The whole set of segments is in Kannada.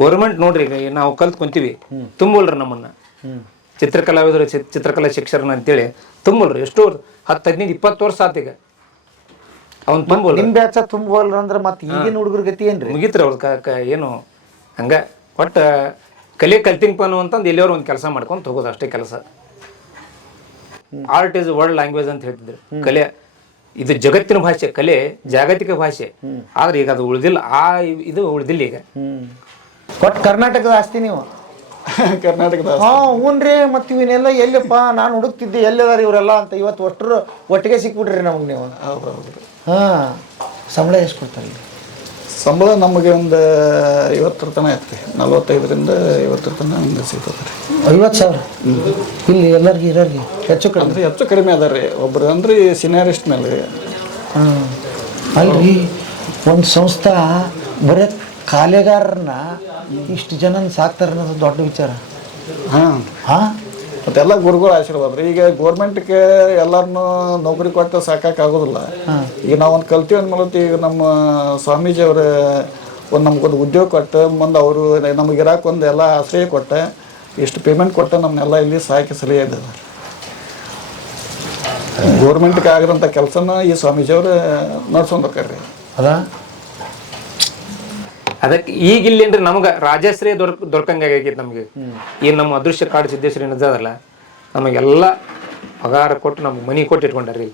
ಗೌರ್ಮೆಂಟ್ ನೋಡ್ರಿ ಈಗ ನಾವು ಕಲ್ತ್ ಕುಂತೀವಿ ತುಂಬಲ್ರಿ ನಮ್ಮನ್ನ ಚಿತ್ರಕಲಾವಿದರು ಚಿತ್ರಕಲಾ ಶಿಕ್ಷಕರನ್ನ ಅಂತೇಳಿ ತುಂಬಲ್ರಿ ಎಷ್ಟು 10 15 20 ವರ್ಷ ಆತ ಈಗ ಅವ್ನು ತುಂಬಲ್ ನಿಮ್ ಬ್ಯಾಚ ತುಂಬವಲ್ಲ ಅಂದ್ರೆ ಮತ್ತೆ ಈಗಿನ ಹುಡುಗರ ಗತಿ ಏನ್ರಿ ಮುಗಿತ್ರಿ ಅವ್ರ ಏನು ಹಂಗ ಒಟ್ಟು ಕಲೆ ಕಲ್ತಿಂಗ್ ಪನ್ನು ಅಂತಂದು ಎಲ್ಲಿಯವ್ರು ಒಂದು ಕೆಲಸ ಮಾಡ್ಕೊಂಡು ಹೋಗೋದು ಅಷ್ಟೇ ಕೆಲಸ. ಆರ್ಟ್ ಇಸ್ ವರ್ಲ್ಡ್ ಲ್ಯಾಂಗ್ವೇಜ್ ಅಂತ ಹೇಳ್ತಿದ್ರು. ಕಲೆ ಇದು ಜಗತ್ತಿನ ಭಾಷೆ, ಕಲೆ ಜಾಗತಿಕ ಭಾಷೆ. ಆದ್ರೆ ಈಗ ಅದು ಉಳಿದಿಲ್ಲ, ಇದು ಉಳಿದಿಲ್ಲ ಈಗ. ಒಟ್ಟು ಕರ್ನಾಟಕದ ಆಸ್ತಿ ನೀವು. ಕರ್ನಾಟಕದ ಹ್ಞೂನ್ರಿ. ಮತ್ತು ಇವನ್ನೆಲ್ಲ ಎಲ್ಲಪ್ಪ ನಾನು ಹುಡುಕ್ತಿದ್ದೆ ಎಲ್ಲದಾರ ಇವರೆಲ್ಲ ಅಂತ ಇವತ್ತು ಒಟ್ಟರು ಒಟ್ಟಿಗೆ ಸಿಕ್ಬಿಟ್ರಿ ನಮಗೆ ನೀವು. ಹೌದೌದು. ಹಾಂ, ಸಂಬಳ ಎಷ್ಟು ಕೊಡ್ತಾರೆ? ಸಂಬಳ ನಮಗೆ ಒಂದು 50 ತನಕ ಐತ್ರಿ. 45ರಿಂದ 50 ತನಕ ಒಂದು ಸಿಗ್ತದೆ ರೀ. 50,000 ಇಲ್ಲಿ ಎಲ್ಲರಿಗೆ ಇರೋರಿಗೆ ಹೆಚ್ಚು ಕಡಿಮೆ ಅಂದ್ರೆ ಹೆಚ್ಚು ಕಡಿಮೆ ಅದ ರೀ. ಒಬ್ರು ಅಂದ್ರೆ ಸೀನಿಯರಿಸ್ಟ್ ಮೇಲೆ. ಹಾಂ, ಅಲ್ರಿ ಒಂದು ಸಂಸ್ಥೆ ಬರೀ ಕಾಲೆಗಾರರನ್ನ ಇಷ್ಟು ಜನ ಸಾಕ್ತಾರೆ ಅನ್ನೋದು ದೊಡ್ಡ ವಿಚಾರ. ಹಾಂ ಹಾಂ, ಮತ್ತೆಲ್ಲ ಗುರುಗಳು ಆಶೀರ್ವಾದ ರೀ. ಈಗ ಗೋರ್ಮೆಂಟ್ಗೆ ಎಲ್ಲರನ್ನೂ ನೌಕರಿ ಕೊಟ್ಟು ಸಾಕಾಗೋದಿಲ್ಲ. ಈಗ ನಾವೊಂದು ಕಲ್ತೀವಿ ಅಂದ್ಮೇಲೆ ಈಗ ನಮ್ಮ ಸ್ವಾಮೀಜಿ ಅವರ ನಮ್ಗೊಂದು ಉದ್ಯೋಗ ಕೊಟ್ಟು ಮುಂದೆ ಅವರು ನಮಗೆ ಇರಾಕೆ ಒಂದು ಎಲ್ಲ ಆಶ್ರಯ ಕೊಟ್ಟು ಇಷ್ಟು ಪೇಮೆಂಟ್ ಕೊಟ್ಟು ನಮ್ಮನ್ನೆಲ್ಲ ಇಲ್ಲಿ ಸಾಕಿ ಸರಿಯಾದ ಗೋರ್ಮೆಂಟ್ಗೆ ಆಗಿರೋಂಥ ಕೆಲಸನ ಈ ಸ್ವಾಮೀಜಿಯವರು ನಡ್ಸ್ಕೊಂಡು ಹೋಗ್ತಾರೆ. ಅದ ಅದಕ್ಕೆ ಈಗ ಇಲ್ಲೇನ್ರಿ ನಮ್ಗೆ ರಾಜಶ್ರೀ ದೊರಕಂಗಾಗೈತಿ ನಮಗೆ. ಈ ನಮ್ಮ ಅದೃಶ್ಯ ಕಾಡು ಸಿದ್ದೇಶ್ವರಿ ಏನದಲ್ಲ, ನಮಗೆಲ್ಲ ಪಗಾರ ಕೊಟ್ಟು ನಮ್ಗೆ ಮನಿ ಕೊಟ್ಟು ಇಟ್ಕೊಂಡಾರ್ರಿ.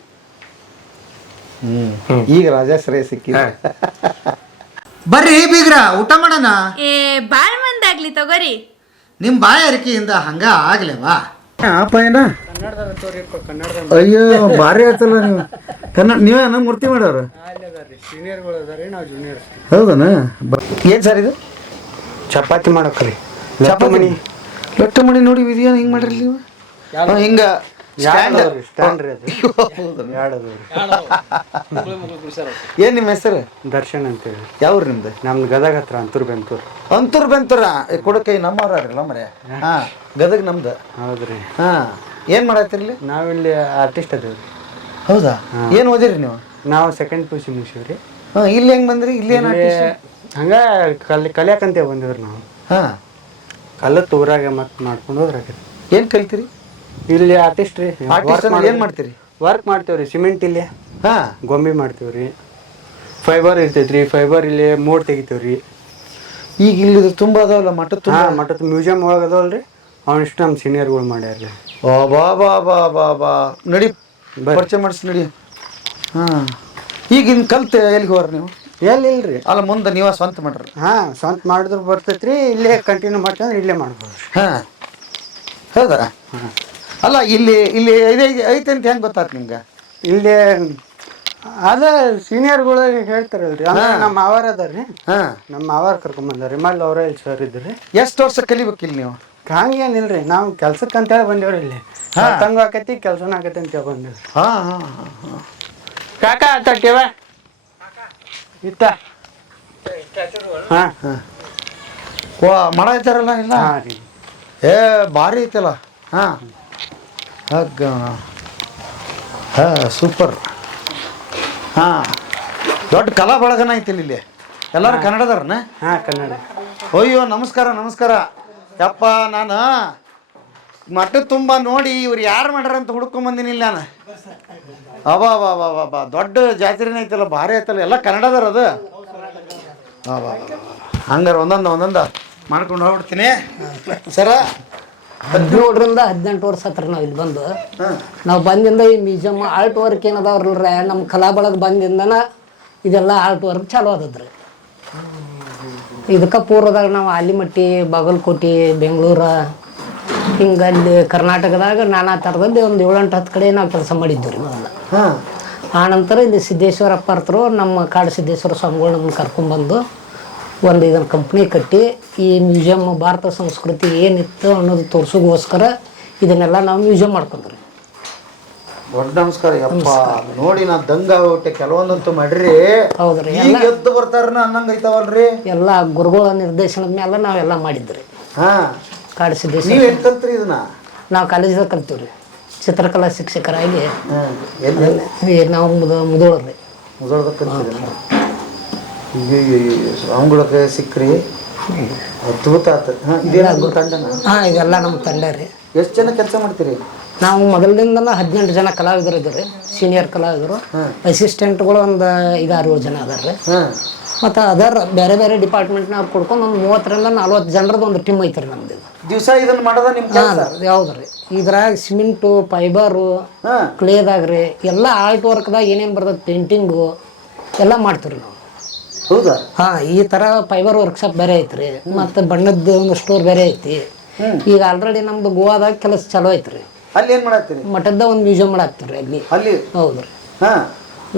ಈಗ ರಾಜಾಶ್ರಯ ಸಿಕ್ಕಿ. ಬರ್ರಿ ಬೀಗ್ರ, ಊಟ ಮಾಡೋಣ. ಬಾಳ್ ಮಂದಾಗ್ಲಿ ತಗೋರಿ. ನಿಮ್ಮ ಬಾಯ ಅರಿಕೆಯಿಂದ ಹಂಗ ಆಗ್ಲೇವಾ? ಅಪ್ಪ ಅಯ್ಯೋ ಭಾರಿ ಆಯ್ತಲ್ಲ ನೀವು. ನೀವೇ ನಮ್ಮ ಮೂರ್ತಿ ಮಾಡೋರು? ಹೌದನ? ಏನು ಸರ್ ಇದು? ಚಪಾತಿ ಮಾಡೋಕ್ರಿ. ಚಪಾತಿ ಲಟ್ಟು ಮಣಿ ನೋಡಿ ಇದೆಯಾ ಹಿಂಗೆ ಮಾಡ್ರಿ ನೀವು? ಹಿಂಗೆ ಏನ್ ನಿಮ್ಮ ಹೆಸರು? ದರ್ಶನ್ ಅಂತೇಳಿ. ಯಾವ್ರು ನಿಮ್ದು? ನಮ್ದು ಗದಗ ಹತ್ರ ಅಂತೂರ್ ಬೆಂತೂರ. ಕೊಡಕೈ ನಮ್ಮವ್ರಲ್ಲ ಮರೆ. ಹಾ, ಗದಗ ನಮ್ದು. ಹೌದ್ರಿ. ಹಾ, ಏನ್ ಮಾಡತ್ತಿರ್ಲಿ? ನಾವಿಲ್ಲಿ ಆರ್ಟಿಸ್ಟ್ ಅದೇವ್ರಿ. ಹೌದಾ? ಏನ್ ಓದಿರಿ ನೀವು? ನಾವು ಸೆಕೆಂಡ್ PUC ಮುಗಿಸಿವ್ರಿ. ಹಾ, ಇಲ್ಲಿ ಹೆಂಗ್ ಬಂದ್ರಿ? ಇಲ್ಲಿ ಏನ್ ಹಂಗ ಕಲಿಯಾಕಂತೇವೆ ಬಂದಿವ್ರಿ ನಾವು. ಹಾ, ಕಲ್ಲತ್ತು ಊರಾಗ ಮತ್ತೆ ಮಾಡ್ಕೊಂಡು ಹೋದ್ರಾಗ. ಏನ್ ಕಲಿತೀರಿ ಇಲ್ಲಿ? ಆರ್ಟಿಸ್ಟ್ ರೀ. ಏನ್ ಮಾಡ್ತೀರಿ? ವರ್ಕ್ ಮಾಡ್ತೇವ್ರಿ. ಸಿಮೆಂಟ್ ಇಲ್ಲಿ ಹಾ ಗೊಂಬೆ ಮಾಡ್ತೇವ್ರಿ. ಫೈಬರ್ ಇರ್ತೈತ್ರಿ. ಫೈಬರ್ ಇಲ್ಲಿ ಮೋಡ್ ತೆಗಿತೇವ್ರಿ. ಈಗ ಇಲ್ಲಿ ತುಂಬಾ ಅದಾವಲ್ಲ ಮಠ. ಮಠದ ಮ್ಯೂಸಿಯಂ ಒಳಗೆ ಅದಾವಲ್ರಿ, ಅವನಿಷ್ಟು ನಮ್ಮ ಸೀನಿಯರ್ಗಳು ಮಾಡ್ಯಾರ್ರಿ. ಬಾ ಬಾ ಬಾ ಬಾ ಬಾ ನಡಿ, ಪರಿಚಯ ಮಾಡಿಸಿ ನಡಿ. ಹಾ, ಈಗ ಇನ್ ಕಲ್ತೆ ಎಲ್ಲಿಗೆ ಹೋಗ್ರಿ ನೀವು? ಎಲ್ಲಿಲ್ರಿ. ಅಲ್ಲ ಮುಂದೆ ನೀವ ಸ್ವಂತ ಮಾಡ್ರಿ? ಹಾ, ಸ್ವಂತ ಮಾಡಿದ್ರು ಬರ್ತೈತ್ರಿ. ಇಲ್ಲೇ ಕಂಟಿನ್ಯೂ ಮಾಡ್ತಂದ್ರೆ ಇಲ್ಲೇ ಮಾಡ್ಬೋದು. ಹಾ, ಹೌದಾ? ಅಲ್ಲ ಇಲ್ಲಿ ಇಲ್ಲಿ ಐತೆ ಅಂತ ಹೆಂಗೆ ಗೊತ್ತಾಯ್ತು ನಿಮ್ಗೆ? ಇಲ್ಲಿ ಅದ ಸೀನಿಯರ್ಗಳು ಹೇಳ್ತಾರಲ್ರಿ. ನಮ್ಮ ಮಾವಾರ ಅದಾರ್ರಿ. ಹಾ, ನಮ್ಮ ಮಾವಾರ ಕರ್ಕೊಂಬಂದಾರ್ರಿ. ಮಲ್ಲಿ ಅವರೇ ಸರ್ ಇದ್ರಿ. ಎಷ್ಟು ವರ್ಷ ಕಲಿಬೇಕಿಲ್ಲ ನೀವು? ಹಂಗೇನಿಲ್ರಿ, ನಾವು ಕೆಲ್ಸಕ್ಕೆ ಅಂತೇಳಿ ಬಂದೇವ್ರಿ. ಇಲ್ಲಿ ತಂಗ ಆಕತಿ ಕೆಲ್ಸನ ಆಕತಿ ಅಂತೇಳಿ ಬಂದೇವ್ರಿ. ಹಾ ಹಾ ಹಾ. ಕಾಕ ತಟ್ಟೇವ ಇತ್ತ. ಹಾ ಹಾ, ವಾ ಮಳ ಐತಾರಲ್ಲ ಇಲ್ಲ? ಹಾಂ ರೀ. ಏ ಭಾರಿ ಐತಲ್ಲ. ಹಾ, ಹಗ್ಗ. ಹಾ, ಸೂಪರ್. ಹಾ, ದೊಡ್ಡ ಕಲಾ ಬಳಗನ ಐತಿಲ್ಲ ಇಲ್ಲಿ. ಎಲ್ಲರೂ ಕನ್ನಡದಾರನ? ಹಾಂ, ಕನ್ನಡ. ಅಯ್ಯೋ ನಮಸ್ಕಾರ ನಮಸ್ಕಾರ. ಯಪ್ಪ, ನಾನು ಮಠ ತುಂಬ ನೋಡಿ ಇವ್ರು ಯಾರು ಮಾಡ್ಯಾರ ಅಂತ ಹುಡ್ಕೊಂಬಂದಿನಿಲ್ಲ ನಾನು. ಅಬಾ ಬಾ ಬಾ ಬಾ ಬಾ, ದೊಡ್ಡ ಜಾತ್ರೆನೇ ಐತಲ್ಲ, ಭಾರಿ ಐತಲ್ಲ. ಎಲ್ಲ ಕನ್ನಡದಾರ ಅದು? ಬಾ ಬಾ ಹಂಗಾರೆ ಒಂದೊಂದು ಮಾಡ್ಕೊಂಡು ಹೋಗ್ಬಿಡ್ತೀನಿ ಸರ. 17ರಿಂದ 18 ವರ್ಷ ಹತ್ರ ನಾವು ಇಲ್ಲಿ ಬಂದು ನಾವು ಬಂದಿಂದ ಈ ಮ್ಯೂಸಿಯಮ್ ಆರ್ಟ್ ವರ್ಕ್ ಏನದಾವ್ರಲ್ರಿ, ನಮ್ಮ ಕಲಾ ಬಳಗ ಬಂದಿಂದನ ಇದೆಲ್ಲ ಆರ್ಟ್ ವರ್ಕ್ ಚಾಲು ಆದದ್ರಿ. ಇದಕ್ಕೆ ಪೂರ್ವದಾಗ ನಾವು ಆಲಿಮಟ್ಟಿ, ಬಾಗಲಕೋಟೆ, ಬೆಂಗಳೂರು, ಹಿಂಗೆ ಅಲ್ಲಿ ಕರ್ನಾಟಕದಾಗ ನಾನಾ ಥರದಲ್ಲಿ ಒಂದು 7-8 ಕಡೆ ನಾವು ಕೆಲಸ ಮಾಡಿದ್ದೀವಿ ರೀ ಮೊದಲು. ಆ ನಂತರ ಇಲ್ಲಿ ಸಿದ್ದೇಶ್ವರಪ್ಪ ಅರ್ಥರು ನಮ್ಮ ಕಾಡು ಸಿದ್ದೇಶ್ವರ ಸ್ವಾಮಿಗಳು ನಮ್ಮನ್ನು ಕರ್ಕೊಂಡ್ಬಂದು ಒಂದು ಇದನ್ನು ಕಂಪ್ನಿ ಕಟ್ಟಿ ಈ ಮ್ಯೂಸಿಯಮ್ ಭಾರತ ಸಂಸ್ಕೃತಿ ಏನಿತ್ತು ಅನ್ನೋದು ತೋರ್ಸೋಗೋಸ್ಕರ ಇದನ್ನೆಲ್ಲ ನಾವು ಮ್ಯೂಸಿಯಂ ಮಾಡ್ಕೊಂಡ್ರಿ. ದೊಡ್ಡ ನಮಸ್ಕಾರ. ಯಪ್ಪ ನೋಡಿ ನಾ ದಂಗ ಹೊಟ್ಟೆ ಕೆಲವೊಂದಂತೂ ಮಾಡ್ರಿ. ಹೌದ್ರಿ, ಎದ್ದು ಬರ್ತಾರನ ಅನ್ನಂಗ ಐತಾವಲ್ರಿ. ಎಲ್ಲ ಗುರುಗಳ ನಿರ್ದೇಶನದ ಮೇಲೆ ನಾವೆಲ್ಲ ಮಾಡಿದ್ರಿ. ಹಾ, ಕಾಡು ಸಿದ್ದೇಶ್ವರ. ನೀವು ಎಲ್ಲಿ ಕಲ್ತ್ರಿ ಇದನ್ನ? ನಾವು ಕಾಲೇಜ್ದಾಗ ಕಲ್ತೀವಿ ರೀ, ಚಿತ್ರಕಲಾ ಶಿಕ್ಷಕರಾಗಿ. ನಾವು ಮುದೋಳ್ರಿ. ಮುದೋಳದಾಗ ಕಲ್ತಿದ್ರಿ? ಸ್ವಾಮಿಗಳ ಸಿಕ್ಕ್ರಿ. ಅದ್ಭುತ ಆತ. ಇದೇನು ತಂಡನ? ಹಾಂ ಇದೆಲ್ಲ ನಮ್ಮ ತಂಡ ರೀ. ಎಷ್ಟು ಜನ ಕೆಲಸ ಮಾಡ್ತೀರಿ? ನಾವು ಮೊದಲಿಂದ 18 ಜನ ಕಲಾವಿದರು ಇದ್ದಾರೆ, ಸೀನಿಯರ್ ಕಲಾವಿದರು. ಅಸಿಸ್ಟೆಂಟ್ಗಳು ಒಂದು 5-6 ಜನ ಅದಾರ ರೀ. ಮತ್ತು ಅದರ್ ಬೇರೆ ಬೇರೆ ಡಿಪಾರ್ಟ್ಮೆಂಟ್ನಾಗ ಕೊಡ್ಕೊಂಡು ಒಂದು 30ರಿಂದ 40 ಜನರದ್ದು ಒಂದು ಟೀಮ್ ಐತ್ರಿ ನಮ್ದು. ದಿವಸ ಇದನ್ನ ಮಾಡೋದ ನಿಮ್ಮ ಕೆಲಸ? ಯಾವ್ದು ರೀ ಇದ್ರಾಗ ಸಿಮೆಂಟು, ಫೈಬರು, ಕ್ಲೇದಾಗ ರೀ ಎಲ್ಲ ಆರ್ಟ್ ವರ್ಕ್ದಾಗ ಏನೇನು ಬರ್ತದೆ ಪೇಂಟಿಂಗು ಎಲ್ಲ ಮಾಡ್ತೀವಿ ನಾವು. ಹೌದಾ? ಹಾಂ ಈ ಥರ ಫೈಬರ್ ವರ್ಕ್ಶಾಪ್ ಬೇರೆ ಐತ್ರಿ, ಮತ್ತು ಬಣ್ಣದ ಒಂದು ಸ್ಟೋರ್ ಬೇರೆ ಐತಿ. ಈಗ ಆಲ್ರೆಡಿ ನಮ್ದು ಗೋವಾದಾಗ ಕೆಲಸ ಚಲೋ ಐತ್ರಿ. ಅಲ್ಲಿ ಏನು ಮಾಡತ್ತೀರಿ? ಮಠದ ಒಂದು ಮ್ಯೂಸಿಯಂ ಮಾಡಾಕ್ತೀವಿ ಅಲ್ಲಿ. ಅಲ್ಲಿ? ಹೌದು ರೀ. ಹಾಂ.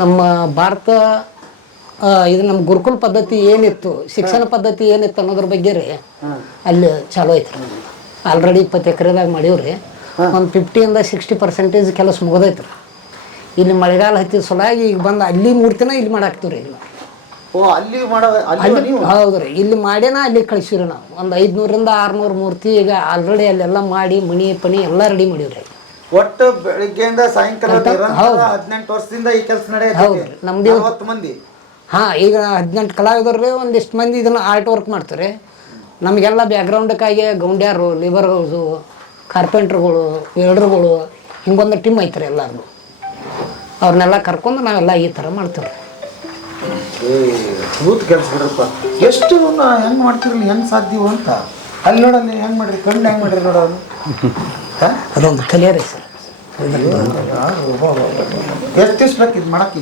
ನಮ್ಮ ಭಾರತ ಇದು ನಮ್ಮ ಗುರುಕುಲ ಪದ್ಧತಿ ಏನಿತ್ತು, ಶಿಕ್ಷಣ ಪದ್ಧತಿ ಏನಿತ್ತು ಅನ್ನೋದ್ರ ಬಗ್ಗೆ ರೀ ಅಲ್ಲಿ ಚಾಲೂ ಐತ್ರಿ. ಆಲ್ರೆಡಿ 20 ಎಕರೆದಾಗ ಮಾಡೀವ್ರಿ. ಒಂದು 50-60% ಕೆಲಸ ಮುಗಿದೈತ್ರಿ. ಇಲ್ಲಿ ಮಳೆಗಾಲ ಹತ್ತಿದ ಸಲುವಾಗಿ ಈಗ ಬಂದು ಅಲ್ಲಿ ಮೂರ್ತಿನ ಇಲ್ಲಿ ಮಾಡಾಕ್ತೀವ್ರಿ. ಈಗ ಓ ಅಲ್ಲಿ ಮಾಡೋ ಅಲ್ಲಿ ಹೌದು ರೀ, ಇಲ್ಲಿ ಮಾಡ್ಯಾನ ಅಲ್ಲಿ ಕಳಿಸಿವ್ರಿ ನಾವು. ಒಂದು 500ರಿಂದ 600 ಮೂರ್ತಿ ಈಗ ಆಲ್ರೆಡಿ ಅಲ್ಲೆಲ್ಲ ಮಾಡಿ ಮಣಿ ಪಣಿ ಎಲ್ಲ ರೆಡಿ ಮಾಡೀವ್ರಿ. ಒಟ್ಟು ಬೆಳಿಗ್ಗೆಯಿಂದ ಸಾಯಂಕಾಲ 18 ವರ್ಷದಿಂದ ಈ ಕೆಲಸ ನಡೆಯುತ್ತೆ. ನಮ್ದು 40 ಮಂದಿ. ಹಾಂ ಈಗ 18 ಕಲಾವಿದರು, ಒಂದಿಷ್ಟು ಮಂದಿ ಇದನ್ನು ಆರ್ಟ್ ವರ್ಕ್ ಮಾಡ್ತಾರೆ. ನಮಗೆಲ್ಲ ಬ್ಯಾಕ್ಗ್ರೌಂಡಕ್ಕಾಗಿ ಗೌಂಡ್ಯಾರು, ಲೇಬರ್ ಹೌಸು, ಕಾರ್ಪೆಂಟ್ರುಗಳು, ವೆಲ್ಡರ್ಗಳು, ಹಿಂಗೊಂದು ಟೀಮ್ ಐತ್ರಿ ಎಲ್ಲರದು. ಅವ್ರನ್ನೆಲ್ಲ ಕರ್ಕೊಂಡು ನಾವೆಲ್ಲ ಈ ಥರ ಮಾಡ್ತೀವಿ. ಅದ್ಭುತ ಕೆಲಸ ಬಿಡ್ರಪ್ಪ. ಎಷ್ಟು ಹೆಂಗೆ ಮಾಡ್ತಿರಲ್ಲ, ಹೆಂಗೆ ಸಾಧ್ಯವೋ ಅಂತ. ಅಲ್ಲಿ ನೋಡಲ್ಲಿ ಹೆಂಗೆ ಮಾಡ್ರಿ, ಕಣ್ಣು ಹೆಂಗೆ ಮಾಡ್ರಿ ನೋಡೋದು. ಅದೊಂದು ಕಲೆ ರೀ ಸರ್. ಎಷ್ಟು ದಿವ್ಸ ಬೇಕು ಇದು ಮಾಡಕ್ಕೆ?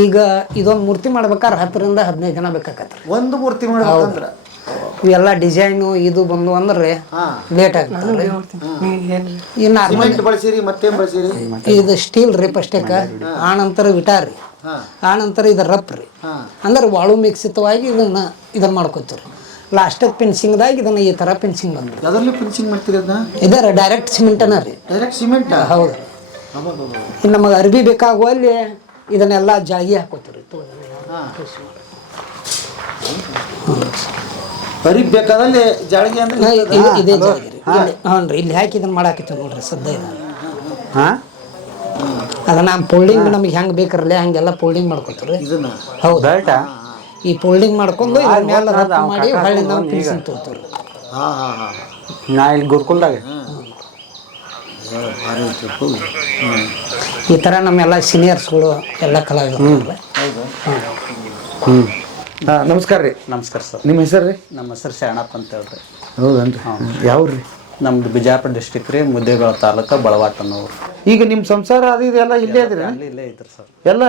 ಈಗ ಇದೊಂದು ಮೂರ್ತಿ ಮಾಡ್ಬೇಕಾದ್ರೆ 10ರಿಂದ 15 ಜನ ಬೇಕಾಗತ್ತೆ. ಒಂದು ಮೂರ್ತಿ ಮಾಡ್ಬೇಕಂದ್ರೆ ಇವೆಲ್ಲ ಡಿಸೈನು ಇದು ಬಂದು ಅಂದ್ರೆ ಲೇಟ್ ಆಗ್ತದೆ. ಈ ನಾರ್ಮಲ್ ಬಳಸಿರಿ, ಮತ್ತೇನು ಬಳಸಿರಿ? ಇದು ಸ್ಟೀಲ್ ರೀ ಫಸ್ಟೇಕ, ಆನಂತರ ವಿಟಾರ್ ರೀ, ಆನಂತರ ಇದು ರಪ್ ರೀ. ಅಂದ್ರೆ ವಾಳು ಮಿಕ್ಸಿತವಾಗಿ ಇದನ್ನ ಮಾಡ್ಕೊತೀವಿ. ಲಾಸ್ಟಾಗ ಫಿನಿಶಿಂಗ್ದಾಗ ಇದನ್ನ ಈ ಥರ ಫಿನಿಶಿಂಗ್ ಬಂದ್ರಿ. ಅದರಲ್ಲಿ ಫಿನಿಶಿಂಗ್ ಮಾಡ್ತೀರಿ ಅದನ್ನ? ಇದರ ಡೈರೆಕ್ಟ್ ಸಿಮೆಂಟನ ರೀ. Direct cement? ಹೌದು. ಇನ್ನು ನಮಗೆ ಅರ್ಬಿ ಬೇಕಾಗುವಲ್ಲಿ ಇದನ್ನೆಲ್ಲ ಜಾಗಿ ಹಾಕೋತೀವಿ. ಅರಿಬ್ ಬೇಕಾದಲ್ಲಿ ಜಾಳಿಗೆ ಅಂದ್ರೆ ಇದೇ ಜಾಗಿ ರೀ. ಹ್ಞೂ ರೀ, ಇಲ್ಲಿ ಹಾಕಿ ಇದನ್ನ ಮಾಡಾಕಿತ್ತು ನೋಡ್ರಿ ಸದ್ಯ ಇದು. ಹಾಂ, ಅದನ್ನ ಫೋಲ್ಡಿಂಗ್ ನಮಗೆ ಹೆಂಗೆ ಬೇಕಿರಲಿ ಹಂಗೆಲ್ಲ ಫೋಲ್ಡಿಂಗ್ ಮಾಡ್ಕೊತೀವಿ. ಇದನ್ನ? ಹೌದು. ಈ ಫೋಲ್ಡಿಂಗ್ ಮಾಡ್ಕೊಂಡು ಇದ್ರ ಮೇಲೆ ರಫ್ ಮಾಡಿ ಹೊಳ್ಳಿ ನಾವು ಫಿನಿಶಿಂಗ್ ತೋರ್ತೀವಿ. ನಾ ಇಲ್ಲಿ ಗುರುಕುಲ್ದಾಗ ಈ ಥರ ನಮ್ಮೆಲ್ಲ ಸೀನಿಯರ್ಸ್ಗಳು ಎಲ್ಲ ಕಲಾವಿದರು. ನಮಸ್ಕಾರ ರೀ. ನಮಸ್ಕಾರ ಸರ್. ನಿಮ್ಮ ಹೆಸರು ರೀ? ನಮ್ಮ ಹೆಸರು ಶರಣಪ್ಪ ಅಂತ ಹೇಳ್ರಿ. ಹೌದನ್ರಿ? ಯಾವ ರೀ? ನಮ್ದು ಬಿಜಾಪುರ ಡಿಸ್ಟಿಕ್ ರೀ, ಮುದ್ದೇಬೇಳ ತಾಲೂಕು, ಬಳವಾಟನವ್ರು. ಈಗ ನಿಮ್ಮ ಸಂಸಾರ ಅದು ಇದೆಲ್ಲ ಇಲ್ಲೇ ಇದ್ರಿ? ಇಲ್ಲೇ ಐತ್ರಿ ಸರ್. ಎಲ್ಲ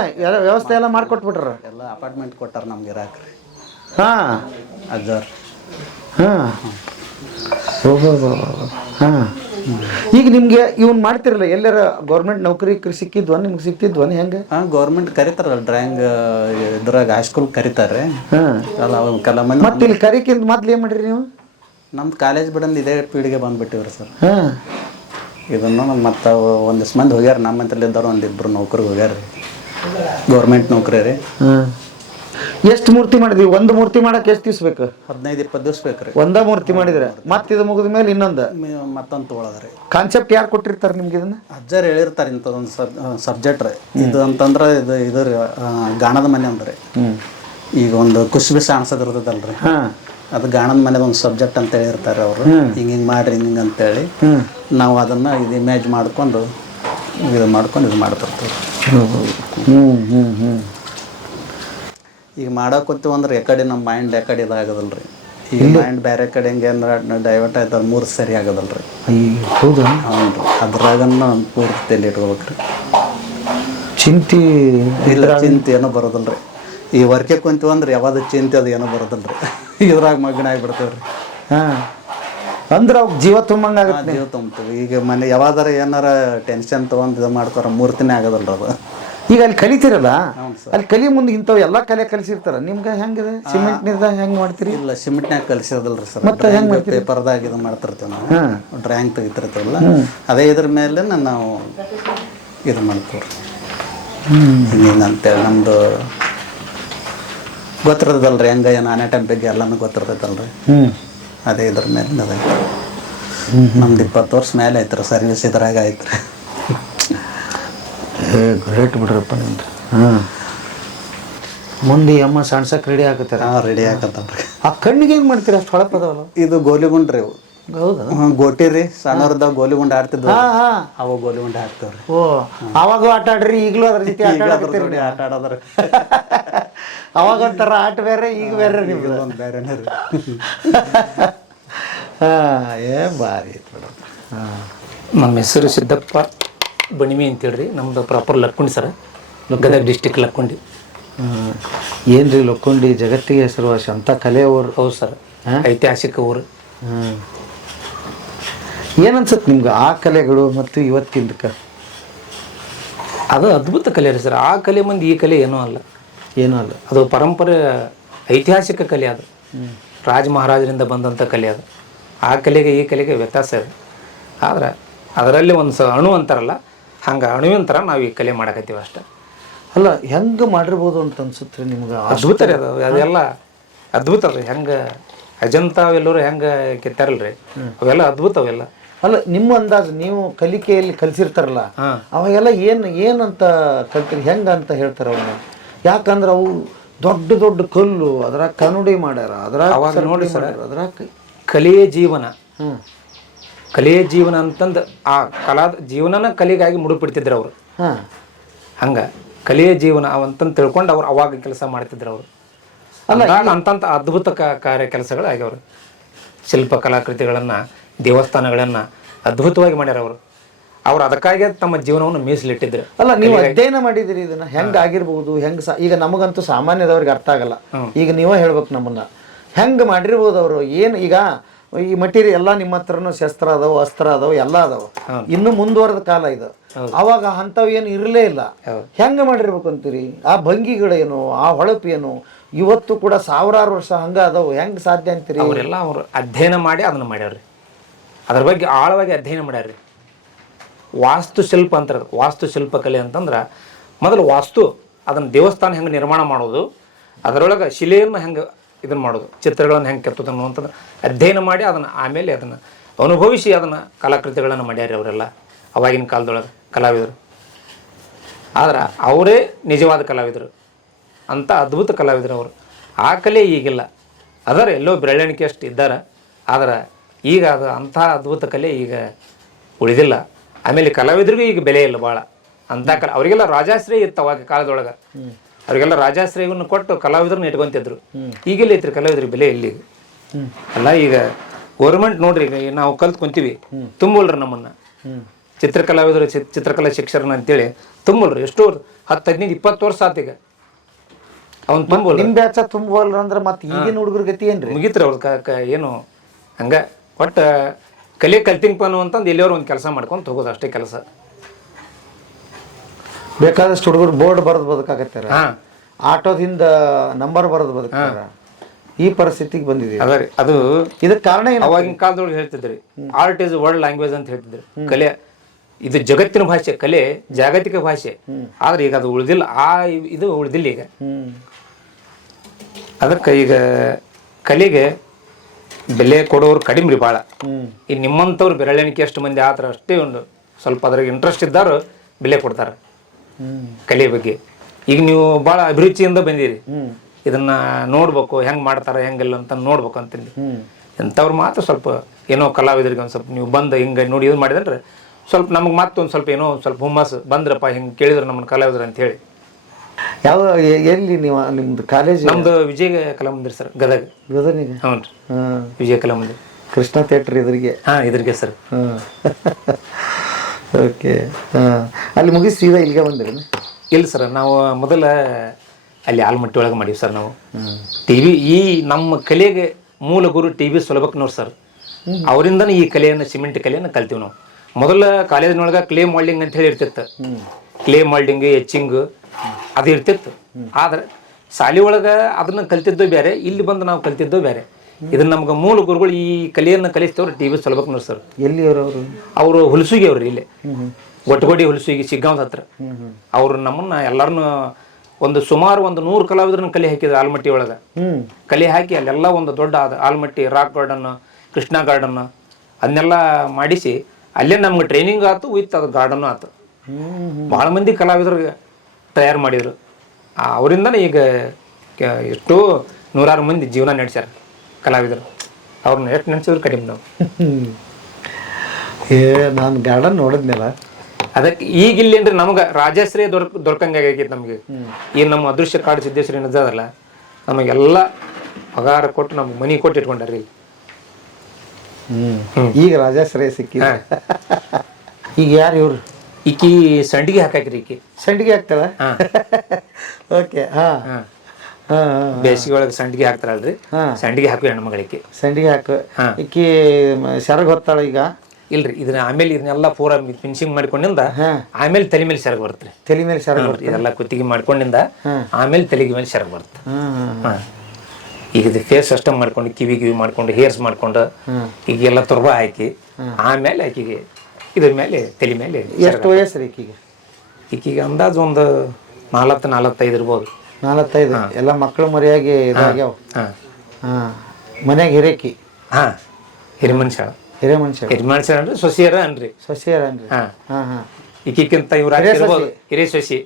ವ್ಯವಸ್ಥೆ ಎಲ್ಲ ಮಾಡ್ಕೊಟ್ಬಿಟ್ರ? ಎಲ್ಲ ಅಪಾರ್ಟ್ಮೆಂಟ್ ಕೊಟ್ಟಾರ ನಮ್ಗೆ ಇರಾಕ್ರಿ. ಹಾಂ ಅಜ್ಜಾರ್. ಹಾಂ. ಓಹೋ. ಹಾಂ. ಈಗ ನಿಮಗೆ ಇವ್ನು ಮಾಡ್ತಿರಲ್ಲ, ಎಲ್ಲರ ಗೌರ್ಮೆಂಟ್ ನೌಕರಿ ಸಿಕ್ಕಿದ್ವ? ನಿಮ್ಗೆ ಸಿಕ್ತಿದ್ವನ ಹೆಂಗೆ? ಹಾಂ, ಗೌರ್ಮೆಂಟ್ ಕರಿತಾರಲ್ಲ ಡ್ರಾಯಿಂಗ್ ಇದ್ರಾಗ ಹೈಸ್ಕೂಲ್ ಕರಿತಾರೆ. ಹಾಂ. ಅಲ್ಲ ಕೆಲ ಮಂದಿ. ಮತ್ತೆ ಇಲ್ಲಿ ಕರಿಕಿಂತ ಮೊದ್ಲು ಏನು ಮಾಡಿರಿ ನೀವು? ನಮ್ದು ಕಾಲೇಜ್ ಬಿಡಂದು ಇದೇ ಪೀಳಿಗೆ ಬಂದುಬಿಟ್ಟಿವ್ರಿ ಸರ್. ಹಾಂ. ಇದನ್ನು ಮತ್ತು ಒಂದಿಷ್ಟು ಮಂದಿ ಹೋಗ್ಯಾರ, ನಮ್ಮಂತಲ್ಲಿ ಇದ್ದವ್ರು ಒಂದಿಬ್ಬರು ನೌಕರಿಗೆ ಹೋಗ್ಯಾರ ರೀ, ಗೌರ್ಮೆಂಟ್ ನೌಕರಿ ರೀ. ಹಾಂ. ಎಷ್ಟು ಮೂರ್ತಿ ಮಾಡಿದ್ವಿ? ಒಂದು ಮೂರ್ತಿ ಮಾಡಕ್ಕೆ ಎಷ್ಟು ದಿವ್ಸ ಬೇಕು? 15-20 ದಿವ್ಸ ಬೇಕು ರೀ. ಒಂದ ಮೂರ್ತಿ ಮಾಡಿದ್ರೆ ಮತ್ತೆ ಇದು ಮುಗಿದ ಮೇಲೆ ಇನ್ನೊಂದು ಮತ್ತೊಂದು ತೊಗೊಳದ್ರಿ. ಕಾನ್ಸೆಪ್ಟ್ ಯಾರು ಕೊಟ್ಟಿರ್ತಾರೆ ನಿಮ್ಗೆ ಇದನ್ನ? ಅಜ್ಜಾರು ಹೇಳಿರ್ತಾರೆ ಇಂಥದ್ದೊಂದು ಸಬ್ಜೆಕ್ಟ್ ರೀ ಇದು ಅಂತಂದ್ರೆ ಇದು ರೀ ಗಾಣದ ಮನೆ ಅಂದ್ರೆ. ಈಗ ಒಂದು ಕುಸ್ಬಿ ಸಾಣಿಸೋದು ಇರ್ತದಲ್ರಿ, ಅದು ಗಾಣದ ಮನೆದ ಒಂದು ಸಬ್ಜೆಕ್ಟ್ ಅಂತ ಹೇಳಿರ್ತಾರೆ ಅವರು. ಹಿಂಗೆ ಮಾಡ್ರಿ ಹಿಂಗೆ ಅಂತೇಳಿ ನಾವು ಅದನ್ನು ಇದು ಇಮೇಜ್ ಮಾಡ್ಕೊಂಡು ಇದು ಮಾಡ್ತಿರ್ತೀವಿ. ಈಗ ಮಾಡೋಕೊತ್ತೀವಿ ಅಂದ್ರೆ ಎಕಡೆ ನಮ್ಮ ಮೈಂಡ್ ಎಕಡೆ ಇದಾಗೋದಲ್ಲ ರೀ. ಈಗ ಮೈಂಡ್ ಬೇರೆ ಕಡೆ ಹೆಂಗೆ ಏನಾರ ಡೈವರ್ಟ್ ಆಯ್ತಾರೆ ಮೂರು ಸರಿ ಆಗೋದಲ್ಲ ರೀ. ಹೌದಾ? ಹ್ಞೂ ರೀ, ಅದ್ರಾಗನ್ನು ಪೂರ್ತಿ ತಲೆ ಇಟ್ಕೋಬೇಕು ರೀ. ಚಿಂತೆ ಇಲ್ಲ, ಚಿಂತೆ ಏನೋ ಬರೋದಿಲ್ಲ ರೀ. ಈ ವರ್ಕೆ ಕುಂತೀವಿ ಅಂದ್ರೆ ಯಾವ್ದು ಚಿಂತೆ ಅದು ಏನೋ ಬರೋದಿಲ್ಲ ರೀ. ಇದ್ರಾಗ ಮಗ್ನ ಆಗಿಬಿಡ್ತೇವೆ ರೀ. ಹಾಂ, ಅಂದ್ರೆ ಅವಾಗ ಜೀವ ತುಂಬಂಗಾಗುತ್ತೆ. ಜೀವ ತುಂಬ್ತೀವಿ. ಈಗ ಮನೆ ಯಾವ್ದಾರ ಏನಾರ ಟೆನ್ಷನ್ ತೊಗೊಂಡು ಇದು ಮಾಡ್ತಾರೆ, ಮೂರ್ತಿನೇ ಆಗೋದಲ್ಲ ಅದು. ಈಗ ಅಲ್ಲಿ ಕಲಿತೀರಲ್ಲ, ಅಲ್ಲಿ ಕಲಿ ಮುಂದೆ ಇಂಥವು ಎಲ್ಲ ಕಲೆ ಕಲಿಸಿರ್ತಾರ. ನಿಮ್ಗೆ ಹೆಂಗಿದೆ? ಸಿಮೆಂಟ್ನಿಂದ ಹೆಂಗೆ ಮಾಡ್ತೀರಿ? ಇಲ್ಲ, ಸಿಮೆಂಟ್ನಾಗ ಕಲಿಸೋದಿಲ್ಲ ರೀ ಸರ್. ಮತ್ತೆ ಹೆಂಗೆ ಮಾಡ್ತೀರಿ? ಪೇಪರ್ದಾಗ ಇದು ಮಾಡ್ತಿರ್ತೀವಿ ನಾವು, ಡ್ರಾಯಿಂಗ್ ತೆಗಿತಿರ್ತೀವಲ್ಲ, ಅದೇ ಇದ್ರ ಮೇಲೆ ನಾವು ಇದು ಮಾಡ್ತೀವಿ ರೀ. ಹಿಂಗೆ ಅಂತೇಳಿ ನಮ್ಮದು ಗೊತ್ತಿರ್ತದಲ್ರಿ, ಹೆಂಗೆ ಏನು ಅನಾಟಮಿ ಬಗ್ಗೆ ಎಲ್ಲನೂ ಗೊತ್ತಿರ್ತೈತಲ್ರಿ. ಅದೇ ಇದ್ರ ಮೇಲೆ ಅದೈತೆ. ನಮ್ದು 20 ವರ್ಷ ಮೇಲೆ ಐತ್ರಿ ಸರ್ವಿಸ್ ಇದ್ರಾಗ ಐತ್ರಿ. ಗ್ರೇಟ್ ಬಿಡ್ರಪ್ಪ ನಿಮ್ದು. ಹಾಂ. ಮುಂದೆ ಅಮ್ಮ ಸಣ್ಸಕ್ಕೆ ರೆಡಿ ಆಗುತ್ತಾರೆ. ರೆಡಿ ಆಗತ್ತಲ್ರಿ. ಆ ಕಣ್ಣಿಗೆ ಏನು ಮಾಡ್ತೀರಿ ಅಷ್ಟು ಹೊಳಪದವಲ್ಲ? ಇದು ಗೋಲಿಗುಂಡ್ರಿ ಇವು. ಹೌದಾ? ಗೋಟಿ ರೀ, ಸಣ್ಣವ್ರದಾಗ ಗೋಲಿಗುಂಡ್ ಆಡ್ತಿದ್ವು. ಹಾಂ ಹಾಂ. ಅವು ಗೋಲಿಗುಂಡ್ ಹಾಕ್ತೇವ್ರಿ. ಓ, ಅವಾಗೂ ಆಟ ಆಡ್ರಿ, ಈಗಲೂ ಅದ್ರ ಜೊತೆ ಆಟ ಆಡಕತ್ತೀರಿ? ಆಟ ಆಡೋದ್ರಿ. ಅವಾಗ ಒಂಥರ ಆಟ ಬೇರೆ, ಈಗ ಬೇರೆ ನಿಮ್ದು. ಒಂದು ಬೇರೆನೇ ರೀ. ಹಾಂ, ಏನು ಭಾರಿ ಐತೆ ಮೇಡಮ್. ಹಾಂ, ನಮ್ಮ ಹೆಸರು ಸಿದ್ದಪ್ಪ ಬಣಿಮಿ ಅಂತೇಳ್ರಿ. ನಮ್ದು ಪ್ರಾಪರ್ ಲಕ್ಕೊಂಡಿ ಸರ್, ಗದಗ ಡಿಸ್ಟಿಕ್ ಲಕ್ಕೊಂಡಿ. ಏನು ರೀ ಲೊಕ್ಕೊಂಡಿ ಜಗತ್ತಿಗೆ ಹೆಸರುವಾಸಿ ಅಂತ ಕಲೆ ಊರು. ಹೌದು ಸರ್, ಐತಿಹಾಸಿಕ ಊರು. ಹ್ಞೂ. ಏನನ್ಸತ್ತೆ ನಿಮ್ಗೆ ಆ ಕಲೆಗಳು ಮತ್ತು ಇವತ್ತಿಂದಕ್ಕೆ? ಅದು ಅದ್ಭುತ ಕಲೆ ರೀ ಸರ್. ಆ ಕಲೆ ಮಂದಿ ಈ ಕಲೆ ಏನೂ ಅಲ್ಲ. ಏನೂ ಅಲ್ಲ. ಅದು ಪರಂಪರೆ ಐತಿಹಾಸಿಕ ಕಲೆ. ಅದು ರಾಜ ಮಹಾರಾಜರಿಂದ ಬಂದಂಥ ಕಲೆ. ಅದು ಆ ಕಲೆಗೆ ಈ ಕಲೆಗೆ ವ್ಯತ್ಯಾಸ ಇದೆ. ಆದ್ರೆ ಅದರಲ್ಲಿ ಒಂದು ಅಣು ಅಂತಾರಲ್ಲ, ಹಂಗೆ ಅಣುವಿನ ಥರ ನಾವು ಈ ಕಲೆ ಮಾಡಕತ್ತೀವಿ ಅಷ್ಟೆ. ಅಲ್ಲ, ಹೆಂಗೆ ಮಾಡಿರ್ಬೋದು ಅಂತ ಅನ್ಸುತ್ತೆ ನಿಮ್ಗೆ? ಅದ್ಭುತ ರೀ ಅದು. ಅದೆಲ್ಲ ಅದ್ಭುತ ಅದು. ಹೆಂಗೆ ಅಜಂತ ಅವೆಲ್ಲರೂ ಹೆಂಗೆ ಕೆತ್ತಾರಲ್ರಿ, ಅವೆಲ್ಲ ಅದ್ಭುತ ಅವೆಲ್ಲ. ಅಲ್ಲ, ನಿಮ್ಮ ಅಂದಾಜು ನೀವು ಕಲಿಕೆಯಲ್ಲಿ ಕಲಿಸಿರ್ತಾರಲ್ಲ, ಅವಾಗೆಲ್ಲ ಏನಂತ ಕಲ್ತಿರಿ, ಹೆಂಗೆ ಅಂತ ಹೇಳ್ತಾರೆ ಅವನ್ನ? ಯಾಕಂದ್ರೆ ಅವು ದೊಡ್ಡ ದೊಡ್ಡ ಕಲ್ಲು, ಅದ್ರಾಗ ಕನ್ನಡಿ ಮಾಡ್ಯಾರ, ಅದ್ರಾಗ ಅವಾಗ ನೋಡಿ ಸರ್, ಅದ್ರಾಗ ಕಲೆಯ ಜೀವನ, ಕಲೆಯ ಜೀವನ ಅಂತಂದು ಆ ಕಲಾದ ಜೀವನನ ಕಲೆಗಾಗಿ ಮುಡುಪಿಡ್ತಿದ್ರು ಅವರು. ಹಂಗೆ ಕಲೆಯ ಜೀವನ ಅವಂತಂದು ತಿಳ್ಕೊಂಡು ಅವ್ರು ಅವಾಗ ಕೆಲಸ ಮಾಡ್ತಿದ್ರು ಅವರು. ಅಂತಂತ ಅದ್ಭುತ ಕಾರ್ಯ ಕೆಲಸಗಳು ಆಗ್ಯವ್ರು. ಶಿಲ್ಪ ಕಲಾಕೃತಿಗಳನ್ನು, ದೇವಸ್ಥಾನಗಳನ್ನು ಅದ್ಭುತವಾಗಿ ಮಾಡ್ಯಾರ ಅವರು. ಅವ್ರು ಅದಕ್ಕಾಗಿ ತಮ್ಮ ಜೀವನವನ್ನು ಮೀಸಲಿಟ್ಟಿದ್ರು. ಅಲ್ಲ, ನೀವು ಅಧ್ಯಯನ ಮಾಡಿದಿರಿ ಇದನ್ನ, ಹೆಂಗೆ ಆಗಿರ್ಬೋದು, ಹೆಂಗೆ ಈಗ ನಮಗಂತೂ ಸಾಮಾನ್ಯದವ್ರಿಗೆ ಅರ್ಥ ಆಗಲ್ಲ. ಈಗ ನೀವೇ ಹೇಳ್ಬೇಕು ನಮ್ಮನ್ನ, ಹೆಂಗೆ ಮಾಡಿರ್ಬೋದು ಅವರು. ಏನು ಈಗ ಈ ಮಟೀರಿಯಲ್ ಎಲ್ಲ ನಿಮ್ಮ ಹತ್ರನೂ ಶಸ್ತ್ರ ಅದಾವು, ಅಸ್ತ್ರ ಅದಾವು, ಎಲ್ಲ ಅದಾವು. ಇನ್ನು ಮುಂದುವರೆದ ಕಾಲ ಇದು. ಅವಾಗ ಅಂಥವು ಏನು ಇರಲೇ ಇಲ್ಲ. ಹೆಂಗೆ ಮಾಡಿರ್ಬೇಕು ಅಂತೀರಿ? ಆ ಭಂಗಿಗಳೇನು, ಆ ಹೊಳಪೇನು ಇವತ್ತು ಕೂಡ ಸಾವಿರಾರು ವರ್ಷ ಹಂಗೆ ಅದಾವು, ಹೆಂಗೆ ಸಾಧ್ಯ ಅಂತೀರಿ? ಅವರೆಲ್ಲ ಅವರು ಅಧ್ಯಯನ ಮಾಡಿ ಅದನ್ನು ಮಾಡ್ಯಾರ್ರಿ. ಅದ್ರ ಬಗ್ಗೆ ಆಳವಾಗಿ ಅಧ್ಯಯನ ಮಾಡ್ಯಾರ್ರಿ. ವಾಸ್ತುಶಿಲ್ಪ ಅಂತಾರೆ. ವಾಸ್ತುಶಿಲ್ಪ ಕಲೆ ಅಂತಂದ್ರೆ ಮೊದಲು ವಾಸ್ತು, ಅದನ್ನು ದೇವಸ್ಥಾನ ಹೆಂಗೆ ನಿರ್ಮಾಣ ಮಾಡೋದು, ಅದರೊಳಗೆ ಶಿಲೆಯನ್ನು ಹೆಂಗೆ ಇದನ್ನು ಮಾಡೋದು, ಚಿತ್ರಗಳನ್ನು ಹೆಂಗೆ ಕೆತ್ತೋದು ಅನ್ನುವಂಥದ್ದು ಅಧ್ಯಯನ ಮಾಡಿ ಅದನ್ನು ಆಮೇಲೆ ಅದನ್ನು ಅನುಭವಿಸಿ ಅದನ್ನು ಕಲಾಕೃತಿಗಳನ್ನು ಮಾಡ್ಯಾರ ಅವರೆಲ್ಲ ಅವಾಗಿನ ಕಾಲದೊಳಗೆ ಕಲಾವಿದರು. ಆದ್ರೆ ಅವರೇ ನಿಜವಾದ ಕಲಾವಿದರು, ಅಂಥ ಅದ್ಭುತ ಕಲಾವಿದರು ಅವರು. ಆ ಕಲೆ ಈಗಿಲ್ಲ, ಅದರ ಎಲ್ಲೋ ಬೆರಳೆಣಿಕೆ ಅಷ್ಟು ಇದ್ದಾರೆ. ಆದ್ರೆ ಈಗ ಅದು ಅಂಥ ಅದ್ಭುತ ಕಲೆ ಈಗ ಉಳಿದಿಲ್ಲ. ಆಮೇಲೆ ಕಲಾವಿದರಿಗೂ ಈಗ ಬೆಲೆ ಇಲ್ಲ ಭಾಳ. ಅಂಥ ಅವರಿಗೆಲ್ಲ ರಾಜಾಶ್ರಯ ಇತ್ತು ಅವಾಗ ಕಾಲದೊಳಗೆ. ಅವರಿಗೆಲ್ಲ ರಾಜಾಶ್ರಯವನ್ನು ಕೊಟ್ಟು ಕಲಾವಿದರನ್ನ ಇಟ್ಕೊಂತಿದ್ರು. ಈಗೆಲ್ಲ ಐತ್ರಿ ಕಲಾವಿದ್ರಿಗೆ ಬೆಲೆ ಎಲ್ಲಿ? ಅಲ್ಲ, ಈಗ ಗೌರ್ಮೆಂಟ್ ನೋಡ್ರಿ, ಈಗ ನಾವು ಕಲ್ತು ಕುಂತೀವಿ, ತುಂಬಲ್ರಿ ನಮ್ಮನ್ನು. ಚಿತ್ರಕಲಾವಿದರು, ಚಿತ್ರಕಲಾ ಶಿಕ್ಷಕರನ್ನ ಅಂತೇಳಿ ತುಂಬಲ್ರಿ. ಎಷ್ಟೋ 10, 15, 20 ವರ್ಷ ಆತ ಈಗ ಅವ್ನು ತುಂಬಲ್. ನಿಮ್ಮ ಬ್ಯಾಚ ತುಂಬವಲ್ರ ಅಂದ್ರೆ ಮತ್ತೆ ಈಗಿನ ಹುಡುಗರ ಗತಿ ಏನ್ರಿ? ಮುಗಿತ್ರಿ ಅವ್ರ ಏನು ಹಂಗೆ ಒಟ್ಟು ಕಲೆ ಕಲ್ತಿಂಗ್ ಅಂತಂದು ಎಲ್ಲಿಯವ್ರು ಒಂದು ಕೆಲಸ ಮಾಡ್ಕೊಂಡು ಹೋಗೋದು ಅಷ್ಟೇ ಕೆಲಸ. ಬೇಕಾದಷ್ಟು ಹುಡುಗರು ಬೋರ್ಡ್ ಬರೆದು ಬದುಕಾಗತ್ತಾರ, ಆಟೋದಿಂದ ನಂಬರ್ ಬರೆದು ಬದುಕ್ತಾರ. ಈ ಪರಿಸ್ಥಿತಿಗೆ ಬಂದಿದ್ದೀವಿ. ಅದ ರೀ, ಅದು ಇದಕ್ಕೆ ಕಾರಣ ಏನು? ಅವಾಗಿನ ಕಾಲದೊಳಗೆ ಹೇಳ್ತಿದ್ರಿ, ಆರ್ಟ್ ಈಸ್ ವರ್ಲ್ಡ್ ಲ್ಯಾಂಗ್ವೇಜ್ ಅಂತ ಹೇಳ್ತಿದ್ರು. ಕಲೆ ಇದು ಜಗತ್ತಿನ ಭಾಷೆ, ಕಲೆ ಜಾಗತಿಕ ಭಾಷೆ. ಆದ್ರೆ ಈಗ ಅದು ಉಳಿದಿಲ್ಲ, ಇದು ಉಳಿದಿಲ್ಲ ಈಗ. ಅದಕ್ಕೆ ಈಗ ಕಲೆಗೆ ಬೆಲೆ ಕೊಡೋರು ಕಡಿಮೆ ರೀ ಭಾಳ. ಈಗ ನಿಮ್ಮಂಥವ್ರು ಬೆರಳೆಣಿಕೆ ಎಷ್ಟು ಮಂದಿ ಆತರ ಅಷ್ಟೇ ಒಂದು ಸ್ವಲ್ಪ ಅದ್ರಾಗ ಇಂಟ್ರೆಸ್ಟ್ ಇದ್ದಾರು ಬೆಲೆ ಕೊಡ್ತಾರೆ ಕಲೆ ಬಗ್ಗೆ. ಈಗ ನೀವು ಭಾಳ ಅಭಿರುಚಿಯಿಂದ ಬಂದಿರಿ, ಇದನ್ನ ನೋಡ್ಬೇಕು, ಹೆಂಗೆ ಮಾಡ್ತಾರೆ ಹೆಂಗಿಲ್ಲ ಅಂತ ನೋಡ್ಬೇಕು ಅಂತಂದು. ಎಂಥವ್ರು ಮಾತ್ರ ಸ್ವಲ್ಪ ಏನೋ ಕಲಾವಿದರಿಗೆ ಒಂದು ಸ್ವಲ್ಪ ನೀವು ಬಂದು ಹಿಂಗೆ ನೋಡಿ ಇದು ಮಾಡಿದ್ರೆ ಸ್ವಲ್ಪ ನಮಗೆ ಮತ್ತೊಂದು ಸ್ವಲ್ಪ ಏನೋ ಸ್ವಲ್ಪ ಹುಮ್ಮಸ್ ಬಂದ್ರಪ್ಪ, ಹಿಂಗೆ ಕೇಳಿದ್ರು ನಮ್ಮನ್ನು ಕಲಾವಿದ್ರು ಅಂತ ಹೇಳಿ. ಯಾವ ಎಲ್ಲಿ ನೀವು ನಿಮ್ದು ಕಾಲೇಜ್? ನಮ್ದು ವಿಜಯ ಕಲಾಮಂದಿರ ಸರ್, ಗದಗ. ಗದನಿಗೆ? ಹ್ಞೂ ರೀ, ವಿಜಯ Kalamandira, Krishna theatre ಇದ್ರಿಗೆ. ಇದ್ರಿಗೆ sir. Okay. ಅಲ್ಲಿ ಮುಗಿಸಿ ಸೀದಾ ಇಲ್ಲಿಗೆ ಬಂದಿರಿ? ಇಲ್ಲ ಸರ್, ನಾವು ಮೊದಲ ಅಲ್ಲಿ ಆಲ್ಮಟ್ಟಿ ಒಳಗೆ ಮಾಡೀವಿ ಸರ್ ನಾವು. ಟಿವಿ ಈ ನಮ್ಮ ಕಲೆಗೆ ಮೂಲ ಗುರು ಟಿ.ಬಿ. ಸುಲಭಕ್ನವ್ರು ಸರ್. ಅವರಿಂದನೇ ಈ ಕಲೆಯನ್ನು, ಸಿಮೆಂಟ್ ಕಲೆಯನ್ನು ಕಲ್ತೀವಿ ನಾವು. ಮೊದಲ ಕಾಲೇಜಿನೊಳಗೆ ಕ್ಲೇ ಮಾಲ್ಡಿಂಗ್ ಅಂತ ಹೇಳಿ ಇರ್ತಿತ್ತು. ಕ್ಲೇ ಮಾಲ್ಡಿಂಗ್, ಎಚ್ಚಿಂಗ್ ಅದು ಇರ್ತಿತ್ತು. ಆದ್ರೆ ಶಾಲೆ ಒಳಗೆ ಅದನ್ನ ಕಲ್ತಿದ್ದು ಬೇರೆ, ಇಲ್ಲಿ ಬಂದು ನಾವು ಕಲ್ತಿದ್ದು ಬೇರೆ. ಇದನ್ನ ನಮ್ಗೆ ಮೂಲ ಗುರುಗಳು ಈ ಕಲೆಯನ್ನು ಕಲಿಸ್ತವ್ರು ಟಿ.ಬಿ. ಸುಲಭಕ್ನವ್ರು ಸರ್. ಎಲ್ಲಿಯವರು ಅವರು? ಹುಲಸುಗಿ ಅವ್ರಿ, ಇಲ್ಲಿ ಒಟ್ಟಗೋಡಿ ಹುಲಸುಗಿ ಸಿಗ್ಗಾಂವ್ ಹತ್ರ. ಅವ್ರು ನಮ್ಮನ್ನ ಎಲ್ಲರನ್ನು ಸುಮಾರು 100 ಕಲಾವಿದರನ್ನ ಕಲೆ ಹಾಕಿದ್ರು ಆಲ್ಮಟ್ಟಿ ಒಳಗೆ. ಕಲೆ ಹಾಕಿ ಅಲ್ಲೆಲ್ಲ ಒಂದು ದೊಡ್ಡ Almatti rock garden, Krishna garden ಅದನ್ನೆಲ್ಲ ಮಾಡಿಸಿ ಅಲ್ಲೇ ನಮ್ಗೆ ಟ್ರೈನಿಂಗ್ ಆಯ್ತು, ವಿತ್ ಅದು ಗಾರ್ಡನ್ನು ಆಯ್ತು. ಭಾಳ ಮಂದಿ ಕಲಾವಿದರಿಗೆ ತಯಾರು ಮಾಡಿದರು. ಅವರಿಂದನೇ ಈಗ ಎಷ್ಟೋ ನೂರಾರು ಮಂದಿ ಜೀವನ ನಡೆಸ್ಯಾರ ಕಲಾವಿದರು. ಅವ್ರನ್ನ ಎಷ್ಟು ನೆನೆಸಿದ್ರು ಕಡಿಮೆ ನಾವು. ನಾನು ಗಾರ್ಡನ್ ನೋಡಿದ್ನಲ್ಲ, ಅದಕ್ಕೆ ಈಗ ಇಲ್ಲೇನ್ರಿ ನಮ್ಗೆ ರಾಜಶ್ರೀ ದೊರಕಂಗಾಗೈತಿ ನಮಗೆ. ಈ ನಮ್ಮ ಅದೃಶ್ಯ ಕಾಡು ಸಿದ್ದೇಶ್ವರಿ ಅದಲ್ಲ, ನಮಗೆಲ್ಲ ಪಗಾರ ಕೊಟ್ಟು ನಮ್ಗೆ ಮನಿ ಕೊಟ್ಟು ಇಟ್ಕೊಂಡಾರ್ರಿ. ಈಗ ರಾಜಾಶ್ರಯ ಸಿಕ್ಕಿದ. ಈಗ ಯಾರು ಇವ್ರು? ಈಕಿ ಸಂಡಿಗೆ ಹಾಕಾಕ್ರಿ. ಈಕಿ ಸಂಡಿಗೆ ಹಾಕ್ತಾಳ. ಓಕೆ. ಬೇಸಿಗೆ ಒಳಗೆ ಸಂಡಿಗೆ ಹಾಕ್ತಾರಲ್ರಿ, ಸಂಡಿಗೆ ಹಾಕು ಹೆಣ್ಮಗಳಿಗೆ. ಸಂಡಿಗೆ ಹಾಕು. ಈಕಿ ಸೆರಗ್ ಹೊತ್ತಾಳ ಈಗ? ಇಲ್ರಿ, ಇದನ್ನ ಆಮೇಲೆ ಇದನ್ನೆಲ್ಲ ಪೂರ ಫಿನಿಶಿಂಗ್ ಮಾಡ್ಕೊಂಡಿಂದ ಆಮೇಲೆ ತಲೆ ಮೇಲೆ ಸೆರಗ್ ಬರ್ತರಿ. ತಲೆ ಮೇಲೆ ಸೆರಗ್ ಬರ್ತದೆ. ಇದೆಲ್ಲ ಕುತ್ತಿಗೆ ಮಾಡ್ಕೊಂಡಿಂದ ಆಮೇಲೆ ತಲೆಗೆ ಮೇಲೆ ಸೆರಗ್ ಬರುತ್ತೆ. ಈಗ ಇದು ಫೇಸ್ ಸಿಸ್ಟಮ್ ಮಾಡ್ಕೊಂಡು ಕಿವಿ ಮಾಡ್ಕೊಂಡು ಹೇರ್ಸ್ ಮಾಡ್ಕೊಂಡು ಈಗೆಲ್ಲ ತುರ್ಬ ಹಾಕಿ ಆಮೇಲೆ ಆಕಿಗೆ ಇದ್ರ ಮೇಲೆ ತಲೆ ಮೇಲೆ. ಎಷ್ಟು ವಯಸ್ಸು ರೀ ಈಕಿಗೆ? ಈಕಿಗೆ ಅಂದಾಜು ಒಂದು 40-45 ಇರ್ಬೋದು. 45. ಎಲ್ಲ ಮಕ್ಕಳು ಮರಿಯಾಗಿ ಇದಾಗ್ಯಾವ. ಮನ್ಯಾಗ ಹಿರೇಕಿ? ಹಿರಿಮನುಷ್ಯ. ಹಿರಿಮನುಷ್ಯ ಅಂದ್ರೆ ಸೊಸಿಯರ ಅನ್ರಿ. ಸೊಸಿಯರ ಅನ್ರಿ. ಈಕಿಕ್ಕಿಂತ ಇವ್ರ ಇರ್ಬೋದು ಹಿರೇ ಸೊಸಿ.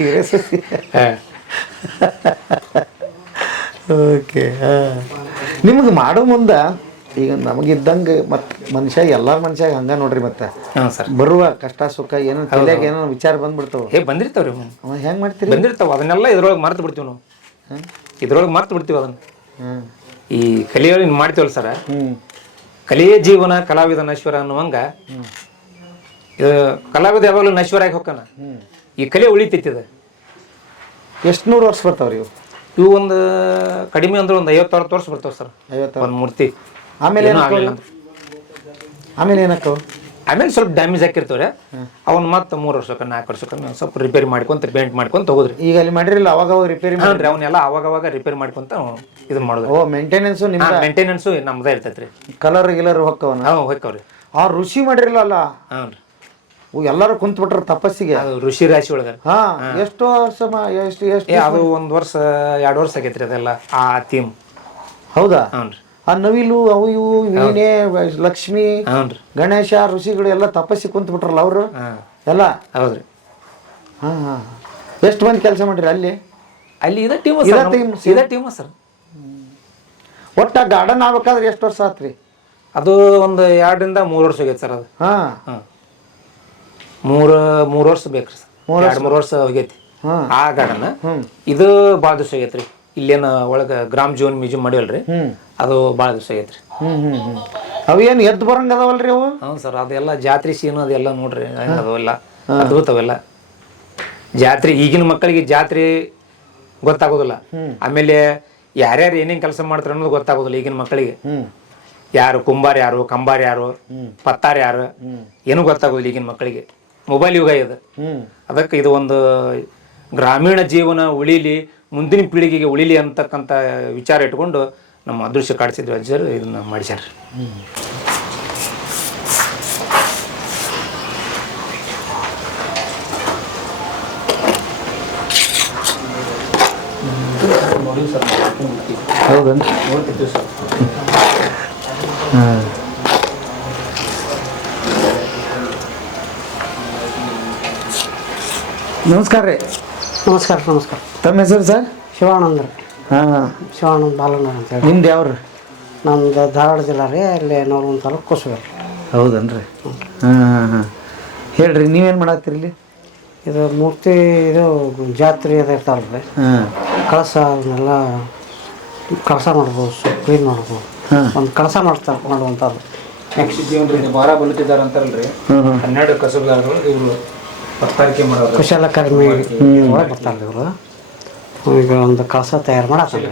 ಹಿರೇ ಸೊಸಿ. ಓಕೆ. ನಿಮ್ಗೆ ಮಾಡೋ ಮುಂದೆ ಈಗ ನಮಗಿದ್ದಂಗೆ ಮತ್ತು ಮನುಷ್ಯ ಎಲ್ಲಾರ ಮನುಷ್ಯ ಹಂಗ ನೋಡ್ರಿ. ಮತ್ತೆ ಬರುವ ಕಷ್ಟ ಸುಖ ಏನೋ ತಲೆಯಾಗ ಏನೋ ವಿಚಾರ ಬಂದ್ಬಿಡ್ತಾವ. ಬಂದಿರ್ತಾವ್ರಿ. ಹೆಂಗ್ ಮಾಡ್ತೀರಿ? ಬಂದಿರ್ತಾವ, ಅದನ್ನೆಲ್ಲ ಇದ್ರೊಳಗೆ ಮರ್ತು ಬಿಡ್ತೀವಿ ನಾವು. ಇದ್ರೊಳಗೆ ಮರ್ತು ಬಿಡ್ತೀವಿ ಅದನ್ನ. ಈ ಕಲಿಯೋಳಿ ಮಾಡ್ತೀವಲ್ಲ ಸರ, ಕಲಿಯೇ ಜೀವನ ಕಲಾವಿದ ನಶ್ವರ ಅನ್ನುವಂಗ ಇದು ಕಲಾವಿದ ಯಾವಾಗಲೂ ನಶ್ವರ ಆಗಿ ಹೋಗ್ತಾನ. ಈ ಕಲೆ ಉಳಿತೈತಿದ. ಎಷ್ಟು 100 ವರ್ಷ ಬರ್ತಾವ್ರಿ ಇವು? ಇವು ಒಂದು ಕಡಿಮೆ ಅಂದ್ರೆ ಒಂದು 50-60 ವರ್ಷ ಬರ್ತಾವ ಸರ್. 50 ಒಂದು ಮೂರ್ತಿ. ಆಮೇಲೆ ಏನಾಕ್ಕವು? ಆಮೇಲೆ ಸ್ವಲ್ಪ ಡ್ಯಾಮೇಜ್ ಹಾಕಿರ್ತವ್ರೆ. ಅವನ್ನ ಮತ್ತೆ 3 ವರ್ಷಕ್ಕೆ 4 ವರ್ಷಕ್ಕೆ ಸ್ವಲ್ಪ ರಿಪೇರಿ ಮಾಡ್ಕೊಂತ ಪೇಂಟ್ ಮಾಡ್ಕೊಂತ ಹೋಗುದ್ರಿ. ಈಗ ಅಲ್ಲಿ ಮಾಡಿರಲ್ಲ ಅವಾಗ ರಿಪೇರಿ ಮಾಡ್ರಿ, ಅವನ್ನೆಲ್ಲ ಅವಾಗ ರಿಪೇರಿ ಮಾಡ್ಕೊಂತ ಇದನ್ನ ಮಾಡೋದು. ಓ, ಮೇಂಟೆನೆನ್ಸು ನಿಮ್ಮ ಮೇಂಟೆನೆನ್ಸು ನಮ್ದೇ ಇರ್ತೈತ್ರಿ. ಕಲರ್ ಗಿಲರ್ ಹೊಕ್ಕವನ ಹೋಗ್ತಾವ್ರಿ. ಆ ಋಷಿ ಮಾಡಿರಲ್ಲ, ಹ್ಞೂ ರೀ. ಎಲ್ಲರೂ ಕುಂತ್ ಬಿಟ್ರ ತಪಸ್ಸಿಗೆ. ಅದು ಋಷಿ ರಾಶಿ ಒಳಗ. ಎಷ್ಟು ವರ್ಷ? ಎಷ್ಟು ಅದು 1 ವರ್ಷ 2 ವರ್ಷ ಆಗೈತ್ರಿ ಅದೆಲ್ಲ ಆ ಥೀಮ್. ಹೌದಾ? ಹ್ಞೂ ರೀ. ಆ ನವಿಲು ಅವು ಇವು ವೀಣೆ ಲಕ್ಷ್ಮಿ ಗಣೇಶ ಋಷಿಗಳು ಎಲ್ಲ ತಪಸ್ಸಿ ಕುಂತ್ ಬಿಟ್ರಲ್ಲ ಅವರು ಎಲ್ಲ. ಹೌದ್ರಿ. ಎಷ್ಟು ಮಂದಿ ಕೆಲಸ ಮಾಡ್ರಿ ಅಲ್ಲಿ? ಇದೇ ಟೀಮ್ ಸರ್. ಒಟ್ಟ ಗಾರ್ಡನ್ ಆಗ್ಬೇಕಾದ್ರೆ ಎಷ್ಟು ವರ್ಷ ಆತ್ರಿ? ಅದು ಒಂದು 2-3 ವರ್ಷ ಆಗೈತೆ ಸರ್. ಅದು 3 ವರ್ಷ ಬೇಕ್ರಿ ಸರ್. 2-3 ವರ್ಷ ಹೋಗೈತಿ ಆ ಗಾರ್ಡನ್. ಇದು ಭಾಳ ದಿವಸ ಆಗೈತ್ರಿ. ಇಲ್ಲೇನ ಒಳಗ ಗ್ರಾಮ್ ಜೀವನ್ ಮ್ಯೂಸಿಯಂ ಮಾಡಿವಲ್ರಿ, ಅದು ಭಾಳ ದಿವಸ ಆಗೈತ್ರಿ. ಅವೇನು ಎದ್ದು ಬರಂಗ ಅದಾವಲ್ರಿ ಅವು? ಹ್ಞೂ ಸರ್. ಅದೆಲ್ಲ ಜಾತ್ರೆ ಸೀನು ಅದೆಲ್ಲ ನೋಡ್ರಿ ಅವೆಲ್ಲ ಅದ್ಭುತ. ಅವೆಲ್ಲ ಜಾತ್ರೆ ಈಗಿನ ಮಕ್ಕಳಿಗೆ ಜಾತ್ರೆ ಗೊತ್ತಾಗೋದಿಲ್ಲ. ಆಮೇಲೆ ಯಾರ್ಯಾರು ಏನೇನು ಕೆಲಸ ಮಾಡ್ತಾರೆ ಅನ್ನೋದು ಗೊತ್ತಾಗೋದಿಲ್ಲ ಈಗಿನ ಮಕ್ಕಳಿಗೆ. ಯಾರು ಕುಂಬಾರ ಯಾರು, ಕಂಬಾರ ಯಾರು, ಪತ್ತಾರ ಯಾರು ಏನೂ ಗೊತ್ತಾಗೋದಿಲ್ಲ ಈಗಿನ ಮಕ್ಕಳಿಗೆ. ಮೊಬೈಲ್ ಯುಗ ಇದು. ಅದಕ್ಕೆ ಇದು ಒಂದು ಗ್ರಾಮೀಣ ಜೀವನ ಉಳಿಲಿ, ಮುಂದಿನ ಪೀಳಿಗೆಗೆ ಉಳಿಲಿ ಅಂತಕ್ಕಂಥ ವಿಚಾರ ಇಟ್ಕೊಂಡು ನಮ್ಮ ಅದೃಶ್ಯ ಕಾಡ್ಸಿದ್ರು ಅಜ್ಜರು ಇದನ್ನ ಮಾಡಿಸ್ಯಾರ. ಹೌದನ್ರಿ? ನೋಡ್ತಿರ್ತೀವಿ ಸರ್. ನಮಸ್ಕಾರ ರೀ. ನಮಸ್ಕಾರ. ತಮ್ಮ ಹೆಸರು ಸರ್? ಶಿವಾನಂದ ರೀ. ಶಿವಾನಂದ ಬಾಲಣ್ಣ ಅಂತೇಳಿ. ನಿಮ್ದು ಯಾವ್ರಿ? ನಮ್ದು ಧಾರವಾಡ ಜಿಲ್ಲಾ ರೀ. ಅಲ್ಲಿ ನೋಡೋಣ ತಾಲೂಕು ಕುಸುಬೇರಿ. ಹೌದನ್ರಿ? ಹೇಳ್ರಿ, ನೀವೇನು ಮಾಡತ್ತೀರಿ ಇಲ್ಲಿ? ಇದು ಮೂರ್ತಿ ಇದು ಜಾತ್ರೆ ಅದು ಇರ್ತಾವಲ್ರಿ, ಕಳಸ ಅವನ್ನೆಲ್ಲ ಕಳಸ ಮಾಡ್ಬೋದು, ಕ್ಲೀನ್ ಮಾಡ್ಬೋದು. ಒಂದು ಕಳಸ ಮಾಡುವಂಥದ್ದು. ನೆಕ್ಸ್ಟ್ ಜೀವನ ಭಾರ ಬಲುತ್ತಿದ್ದಾರೆ ಅಂತಾರಲ್ರಿ, 12 ಕಸುಬುಗಾರರು ಇವರು ಪತ್ತಾರಿಕೆ ಮಾಡೋರು, ಕುಶಲಕರ್ಮಿ ಒಳಗೆ ಬರ್ತಾರಲ್ಲ ಇವರು. ಈಗ ಒಂದು ಕಳಸ ತಯಾರು ಮಾಡತ್ತಾರೆ,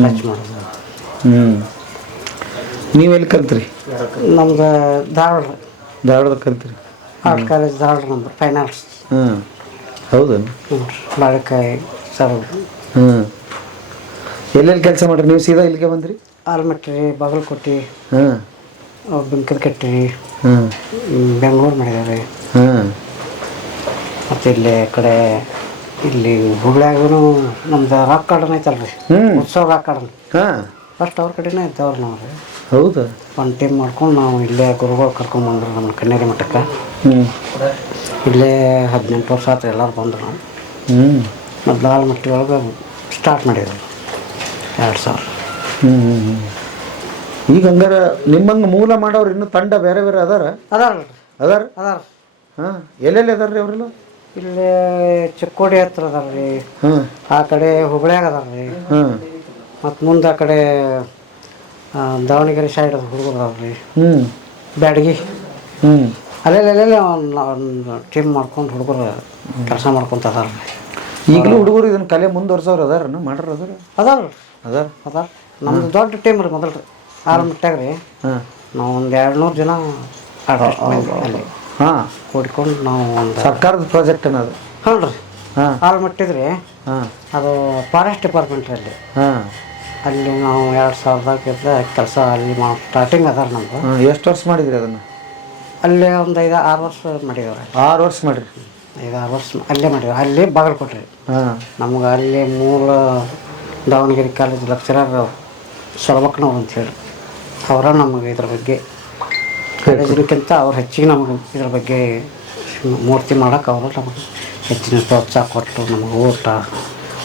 ಸ್ವಚ್ಛ ಮಾಡೋದು. ನೀವೆಲ್ಲಿ ಕಲ್ತ್ರಿ? ನಮ್ದು ಧಾರವಾಡ ಕಲ್ತ್ರಿ? Art college Dharwad. ನಮ್ದು ಫೈನಾನ್ಸ್. ಹೌದಾ? ಬಾಳೆಕಾಯಿ ಸರ್. ಎಲ್ಲೆಲ್ಲಿ ಕೆಲಸ ಮಾಡ್ರಿ ನೀವು? ಸೀದಾ ಇಲ್ಲಿಗೆ ಬಂದ್ರಿ? ಆಲ್ಮಟ್ಟಿ, ಬಾಗಲಕೋಟೆ, ಬಿಂಕದಕಟ್ಟಿ, ಬೆಂಗಳೂರು ಮಾಡಿದ್ದಾರೆ. ಮತ್ತು ಇಲ್ಲಿ ಕಡೆ ಇಲ್ಲಿ ಹುಬ್ಳ್ಯಾಗೂ ನಮ್ದು ರಾಕ್ ಗಾರ್ಡನ್ ಐತಲ್ರಿ, ಉತ್ಸವ ರಾಕ್ ಗಾರ್ಡನ್. ಫಸ್ಟ್ ಅವ್ರ ಕಡೆನೇ ಇದ್ದವ್ರು ನಾವು ರೀ. ಹೌದಾ? ಒಂದು ಟೀಮ್ ಮಾಡ್ಕೊಂಡು ನಾವು ಇಲ್ಲೇ ಗುರುಗಳು ಕರ್ಕೊಂಡ್ಬಂದ್ರು ನಮ್ಮ ಕನ್ಯಾರಿ ಮಠಕ್ಕೆ. ಇಲ್ಲೇ 18 ವರ್ಷ ಆಯ್ತು ಎಲ್ಲರೂ ಬಂದರು ನಾವು. ಮೊದಲು ಆಲಮಟ್ಟಿ ಒಳಗೆ ಸ್ಟಾರ್ಟ್ ಮಾಡಿದ್ರು 2000. ಈಗ ಹಂಗಾರ ನಿಮ್ಮಂಗೆ ಮೂಲ ಮಾಡೋರು ಇನ್ನೂ ತಂಡ ಬೇರೆ ಬೇರೆ ಅದಾರ ಅದಾರ ಹಾಂ ಎಲ್ಲೆಲ್ಲಿ ಅದಾರ ರೀ ಅವರೆಲ್ಲ? ಇಲ್ಲಿ ಚಿಕ್ಕೋಡಿ ಹತ್ರ ಅದಾರ ರೀ, ಆ ಕಡೆ ಹುಬ್ಳ್ಯಾಗ ಅದಾರ ರೀ, ಮತ್ತು ಮುಂದೆ ಆ ಕಡೆ ದಾವಣಗೆರೆ ಸೈಡ್ ಹುಡುಗರು ಅದಾರ ರೀ, ಬ್ಯಾಡಗಿ ಅಲ್ಲೆಲ್ಲ ಒಂದು ಟೀಮ್ ಮಾಡ್ಕೊಂಡು ಹುಡುಗರು ಕೆಲಸ ಮಾಡ್ಕೊತ ಅದಾರ ರೀ. ಈಗಲೂ ಹುಡುಗರು ಇದನ್ನ ಕಲೆ ಮುಂದುವರ್ಸೋರು ಅದಾರ ಮಾಡ್ರ ಅದಾರ ನಮ್ದು ದೊಡ್ಡ ಟೀಮ್ ರೀ. ಮೊದಲು ರೀ ಆಲಮಟ್ಟ್ಯಾಗ ರೀ ನಾವು ಒಂದು 200 ಜನ ಅಲ್ಲಿ ಕೂಡಿಕೊಂಡು ನಾವು ಒಂದು ಸರ್ಕಾರದ ಪ್ರಾಜೆಕ್ಟ್ ಅನ್ನೋದು. ಹ್ಞೂ ರೀ ಆಲಮಟ್ಟಿದ್ರಿ ಅದು ಫಾರೆಸ್ಟ್ ಡಿಪಾರ್ಟ್ಮೆಂಟ್ ಅಲ್ಲಿ ಅಲ್ಲಿ ನಾವು 2000ದಾಗ ಕೆಲಸ ಅಲ್ಲಿ ಸ್ಟಾರ್ಟಿಂಗ್ ಅದಾರ ನಮ್ದು. ಎಷ್ಟು ವರ್ಷ ಮಾಡಿದ್ರಿ ಅದನ್ನು? ಅಲ್ಲೇ ಒಂದು 5-6 ವರ್ಷ ಮಾಡಿದೇವ್ರಿ. 6 ವರ್ಷ ಮಾಡಿರಿ? 5-6 ವರ್ಷ ಅಲ್ಲೇ ಮಾಡಿವಿ. ಅಲ್ಲಿ ಬಾಗಲಕೋಟ್ರಿ ನಮ್ಗೆ ಅಲ್ಲಿ ಮೂಲ ದಾವಣಗೆರೆ ಕಾಲೇಜ್ ಲೆಕ್ಚರರ್ ಸೊರಬಕ್ಕನವ್ರು ಅಂತೇಳಿ ಅವರ ನಮಗೆ ಇದ್ರ ಬಗ್ಗೆ ಕಾಲೇಜಿನಕ್ಕಿಂತ ಅವ್ರು ಹೆಚ್ಚಿಗೆ ನಮಗೆ ಇದ್ರ ಬಗ್ಗೆ ಮೂರ್ತಿ ಮಾಡೋಕೆ ಅವರು ನಮಗೆ ಹೆಚ್ಚಿನ ಪ್ರೋತ್ಸಾಹ ಕೊಟ್ಟು ನಮಗೆ ಊಟ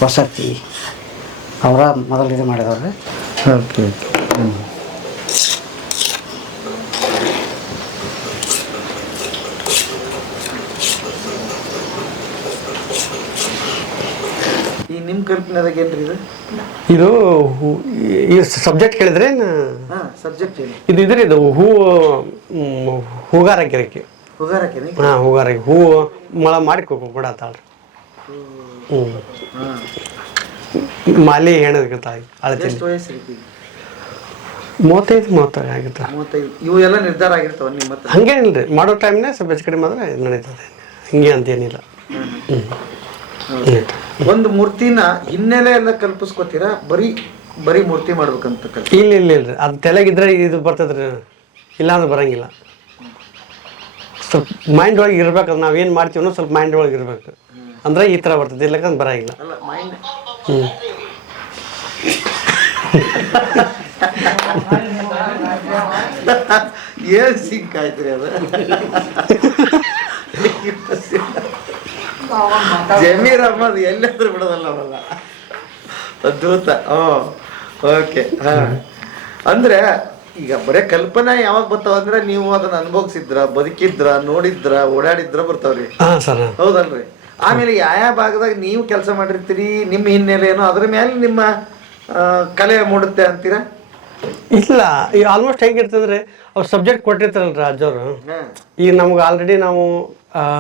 ವಸತಿ ಅವರ ಮೊದಲು ಇದು ಮಾಡಿದವ್ರಿ. ಓಕೆ ಈ ನಿಮ್ಮ ಕಲ್ಪನೆದಾಗ ಏನ್ರಿ ಇದು ಈ ಸಬ್ಜೆಕ್ಟ್ ಕೇಳಿದ್ರೆ ಸಬ್ಜೆಕ್ಟ್ ಏನು ಇದು ಇದ್ರಿ ಇದು ಹೂಗಾರ ಹಾಕಿರಕ್ಕೆ ಹೂಗಾರಕ್ಕೆ ಹೂವು ಮಳ ಮಾಡಿ ಕೊಡತ್ತಾಳ್ರಿ. ಮಾಲಿ ಹೆಣದಿರ್ತಾಳೆ ಅಳತೀನಿ 35 ಆಗುತ್ತೆ. ಇವು ಎಲ್ಲ ನಿರ್ಧಾರ ಆಗಿರ್ತಾವ ನಿಮ್ಮ ಹತ್ರ? ಹಂಗೇನಿಲ್ಲ ರೀ, ಮಾಡೋ ಟೈಮ್ನೇ ಸ್ವಲ್ಪ ಹೆಚ್ಚು ಕಡಿಮೆ ಆದರೆ ನಡೀತದೆ, ಹಿಂಗೆ ಅಂತೇನಿಲ್ಲ. ಒಂದು ಮೂರ್ತಿನ ಹಿನ್ನೆಲೆ ಎಲ್ಲ ಕಲ್ಪಿಸ್ಕೊತೀರಾ ಬರೀ ಮೂರ್ತಿ ಮಾಡ್ಬೇಕಂತ ಇಲ್ಲ ಅದು ತೆಲೆಗಿದ್ರೆ ಇದು ಬರ್ತದ್ರಿ, ಇಲ್ಲಾಂದ್ರೆ ಬರಂಗಿಲ್ಲ. ಸ್ವಲ್ಪ ಮೈಂಡ್ ಒಳಗೆ ಇರ್ಬೇಕು, ಅದು ನಾವೇನು ಮಾಡ್ತೀವೋ ಸ್ವಲ್ಪ ಮೈಂಡ್ ಒಳಗೆ ಇರ್ಬೇಕು, ಅಂದ್ರೆ ಈ ಥರ ಬರ್ತದೆ, ಇಲ್ಲಕಂದ್ರೆ ಬರಂಗಿಲ್ಲ. ಏನ್ ಸಿಂಕ್ ಆಯ್ತ್ರಿ ಅದು ಜಮೀರ್ ಅಹ್ಮದ್ ಎಲ್ಲಾದ್ರೂ ಬಿಡೋದಲ್ಲ ಅವಲ್ಲ ಅದ್ಭುತ. ಓಕೆ ಅಂದ್ರೆ ಈಗ ಬರೇ ಕಲ್ಪನಾ ಯಾವಾಗ ಬರ್ತಾವ ಅಂದ್ರೆ ನೀವು ಅದನ್ನ ಅನುಭವಿಸಿದ್ರ, ಬದುಕಿದ್ರ, ನೋಡಿದ್ರ, ಓಡಾಡಿದ್ರ ಬರ್ತಾವ್ರಿ. ಹೌದಲ್ರಿ? ಆಮೇಲೆ ಯಾವ ಭಾಗದಾಗ ನೀವು ಕೆಲಸ ಮಾಡಿರ್ತೀರಿ, ನಿಮ್ಮ ಹಿನ್ನೆಲೆ ಏನೋ ಅದ್ರ ಮೇಲೆ ನಿಮ್ಮ ಕಲೆ ಮೂಡುತ್ತೆ ಅಂತೀರಾ? ಇಲ್ಲ, ಈಗ ಆಲ್ಮೋಸ್ಟ್ ಹೆಂಗಿರ್ತಂದ್ರೆ ಅವ್ರು ಸಬ್ಜೆಕ್ಟ್ ಕೊಟ್ಟಿರ್ತಾರಲ್ರಿ ರಾಜವ್ರು. ಈಗ ನಮ್ಗೆ ಆಲ್ರೆಡಿ ನಾವು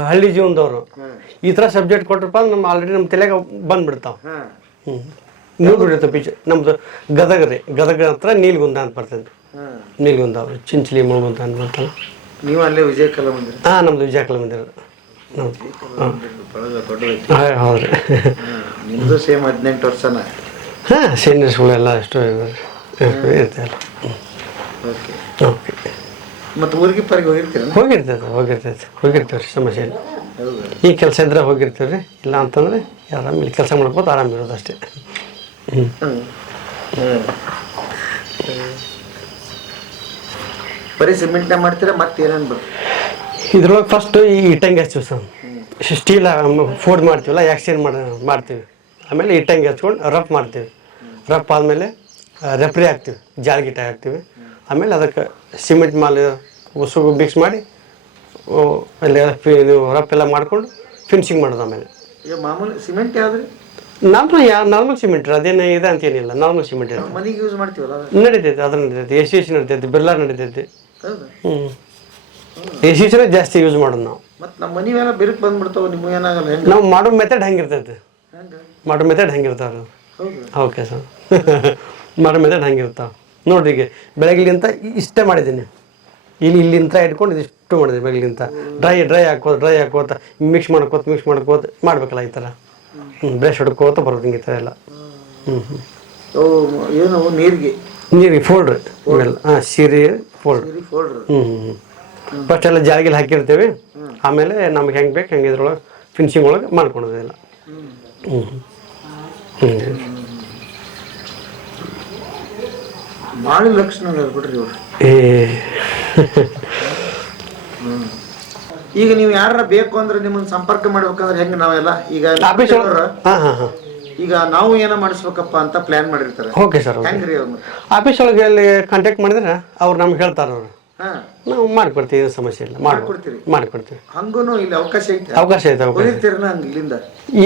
ಹಳ್ಳಿ ಜೀವನದವ್ರು ಈ ಥರ ಸಬ್ಜೆಕ್ಟ್ ಕೊಟ್ರಪ್ಪ ನಮ್ಮ ಆಲ್ರೆಡಿ ನಮ್ಮ ತಲೆಗೆ ಬಂದ್ಬಿಡ್ತಾವ. ಮೂಡ್ಬಿಡುತ್ತೆ ಪಿಕ್ಚರ್. ನಮ್ದು ಗದಗ ರೀ, ಗದಗ ಹತ್ರ ನೀಲ್ಗುಂದ ಅಂತ ಬರ್ತದೆ. ನೀಲ್ಗುಂದ ಅವ್ರು ಚಿಂಚಲಿ ಮುಳುಗುಂದ ಅಂತ ಬರ್ತಾನೆ. ನೀವು ಅಲ್ಲೇ ವಿಜಯ ಕಲಾ ಮಂದಿರ? ನಮ್ದು ವಿಜಯ ಕಲಾ ಮಂದಿರ. ಹೌದ್ರಿ. ನಿಮ್ದು ಸೇಮ್ 18 ವರ್ಷನ? ಸೀನಿಯರ್ಸ್ಗಳು ಎಲ್ಲ ಎಷ್ಟು ಇರ್ತಲ್ಲ. ಓಕೆ. ಮತ್ತು ಊರಿಗೆ ಪರಿಗೆ ಹೋಗಿರ್ತೇವೆ ರೀ, ಸಮಸ್ಯೆ ಇಲ್ಲ. ಈ ಕೆಲಸ ಇದ್ರೆ ಹೋಗಿರ್ತೀವಿ ರೀ, ಇಲ್ಲ ಅಂತಂದ್ರೆ ಆರಾಮ ಇಲ್ಲಿ ಕೆಲಸ ಮಾಡ್ಬೋದು, ಆರಾಮಿರೋದು ಅಷ್ಟೇ. ಬರೀ ಸಿಮೆಂಟ್ನ ಮಾಡ್ತೀರಾ ಮತ್ತೆ ಏನೇನು ಬರ್ತದೆ ಇದ್ರೊಳಗೆ? ಫಸ್ಟ್ ಈ ಇಟ್ಟಂಗಿ ಹಚ್ತೀವಿ ಸರ್, ಸ್ಟೀಲ್ ಫೋಡ್ ಮಾಡ್ತೀವಲ್ಲ, ಎಕ್ಸ್ಚೇಂಜ್ ಮಾಡ್ತೀವಿ. ಆಮೇಲೆ ಇಟ್ಟಂಗಿ ಹಚ್ಕೊಂಡು ರಫ್ ಮಾಡ್ತೀವಿ. ರಫ್ ಆದಮೇಲೆ ರೆಪ್ರಿ ಹಾಕ್ತೀವಿ, ಜಾಳ್ಗಿಟ್ಟ ಹಾಕ್ತೀವಿ. ಆಮೇಲೆ ಅದಕ್ಕೆ ಸಿಮೆಂಟ್ ಮಾಲ್ ಉಸುಗು ಮಿಕ್ಸ್ ಮಾಡಿ ಅಲ್ಲಿ ರಫ್ ಎಲ್ಲ ಮಾಡ್ಕೊಂಡು ಫಿನಿಶಿಂಗ್ ಮಾಡೋದು. ಆಮೇಲೆ ಈಗ ಮಾಮೂಲಿ ಸಿಮೆಂಟ್ ಯಾವ್ದು? ನಾರ್ಮಲ್ ಸಿಮೆಂಟ್ ರೀ, ಅದೇನು ಇದೆ ಅಂತೇನಿಲ್ಲ, ನಾರ್ಮಲ್ ಸಿಮೆಂಟ್ ಇರುತ್ತೆ. ಮನೆಗೆ ಯೂಸ್ ಮಾಡ್ತೀವಲ್ಲ? ನಡೀತೈತೆ, ಅದು ನಡೀತೈತೆ. AC ನಡೀತೈತೆ, ಬಿರ್ಲಾ ನಡೀತೈತೆ. AC ಜಾಸ್ತಿ ಯೂಸ್ ಮಾಡೋದು ನಾವು. ಮತ್ತು ನಮ್ಮ ಮನೆ ಮೇಲೆ ಬಿರುಕು ಬಂದ್ಬಿಡ್ತಾವೆ, ನಿಮ್ಗೆ ಏನಾಗಲ್ಲ? ನಾವು ಮಾಡೋ ಮೆಥಡ್ ಹೆಂಗಿರ್ತೈತೆ, ಮಾಡೋ ಮೆಥಡ್ ಹೆಂಗಿರ್ತಾವೆ? Okay sir. ಮಾಡೋ ಮೆಥಡ್ ಹೆಂಗಿರ್ತಾವೆ ನೋಡ್ರಿ. ಈಗ ಬೆಳಗ್ಲಿಂತ ಇಷ್ಟೇ ಮಾಡಿದ್ದೀನಿ, ಇಲ್ಲಿಂತ ಇಟ್ಕೊಂಡು ಇದಿಷ್ಟು ಮಾಡಿದೆ. ಬೆಳಗ್ಲಿಂತ ಡ್ರೈ ಹಾಕೋತ ಮಿಕ್ಸ್ ಮಾಡ್ಕೋತ ಮಾಡ್ಬೇಕಲ್ಲ ಈ ಥರ. ಬ್ರಷ್ ಹೊಡ್ಕೋತ ಬರೋದು ಹಿಂಗೆ ಈ ಥರ ಎಲ್ಲ. ಏನು ನೀರಿಗೆ ಫೋಲ್ಡ್ರಿ ಇವೆಲ್ಲ. ಸೀರೆ ಫೋಲ್ಡ್. ಫಸ್ಟ್ ಎಲ್ಲ ಜಾಳಿಗೆಲ್ಲ ಹಾಕಿರ್ತೀವಿ, ಆಮೇಲೆ ನಮ್ಗೆ ಹೆಂಗೆ ಬೇಕು ಹೆಂಗೆ ಇದ್ರೊಳಗೆ ಫಿನಿಶಿಂಗ್ ಒಳಗೆ ಮಾಡ್ಕೊಳೋದಿಲ್ಲ. ಭಾಳ ಲಕ್ಷಣ ಬಿಡ್ರಿ ಇವ್ರು. ಈಗ ನೀವು ಯಾರ ಬೇಕು ಅಂದ್ರೆ ನಿಮ್ಮನ್ನ ಸಂಪರ್ಕ ಮಾಡ್ಬೇಕಂದ್ರೆ ಹೆಂಗ್ ನಾವೆಲ್ಲ ಈಗ ಆಫೀಸ್ ಹಾಂ ಹಾಂ ಹಾಂ ಈಗ ನಾವು ಏನೋ ಮಾಡಿಸ್ಬೇಕಪ್ಪ ಅಂತ ಪ್ಲಾನ್ ಮಾಡಿರ್ತಾರೆ ಓಕೆ ಸರ್ ಹೆಂಗ್ರಿ ಅವ್ರು ಮತ್ತೆ? ಆಫೀಸ್ ಒಳಗೆ ಅಲ್ಲಿ ಕಾಂಟ್ಯಾಕ್ಟ್ ಮಾಡಿದ್ರೆ ಅವ್ರು ನಮ್ಗೆ ಹೇಳ್ತಾರೆ ಅವರು ಹಾ ನಾವು ಮಾಡಿಕೊಡ್ತೀವಿ ಏನು ಸಮಸ್ಯೆ ಇಲ್ಲ ಮಾಡ್ಕೊಡ್ತೀರಿ? ಮಾಡಿಕೊಡ್ತೀವಿ ಹಂಗೂನು ಇಲ್ಲಿ ಅವಕಾಶ ಐತೆ ಅವಕಾಶ ಐತೆ ಅವಕಾಶ ಹೋಗಿರ್ತೀರನ ಹಂಗ ಇಲ್ಲಿಂದ?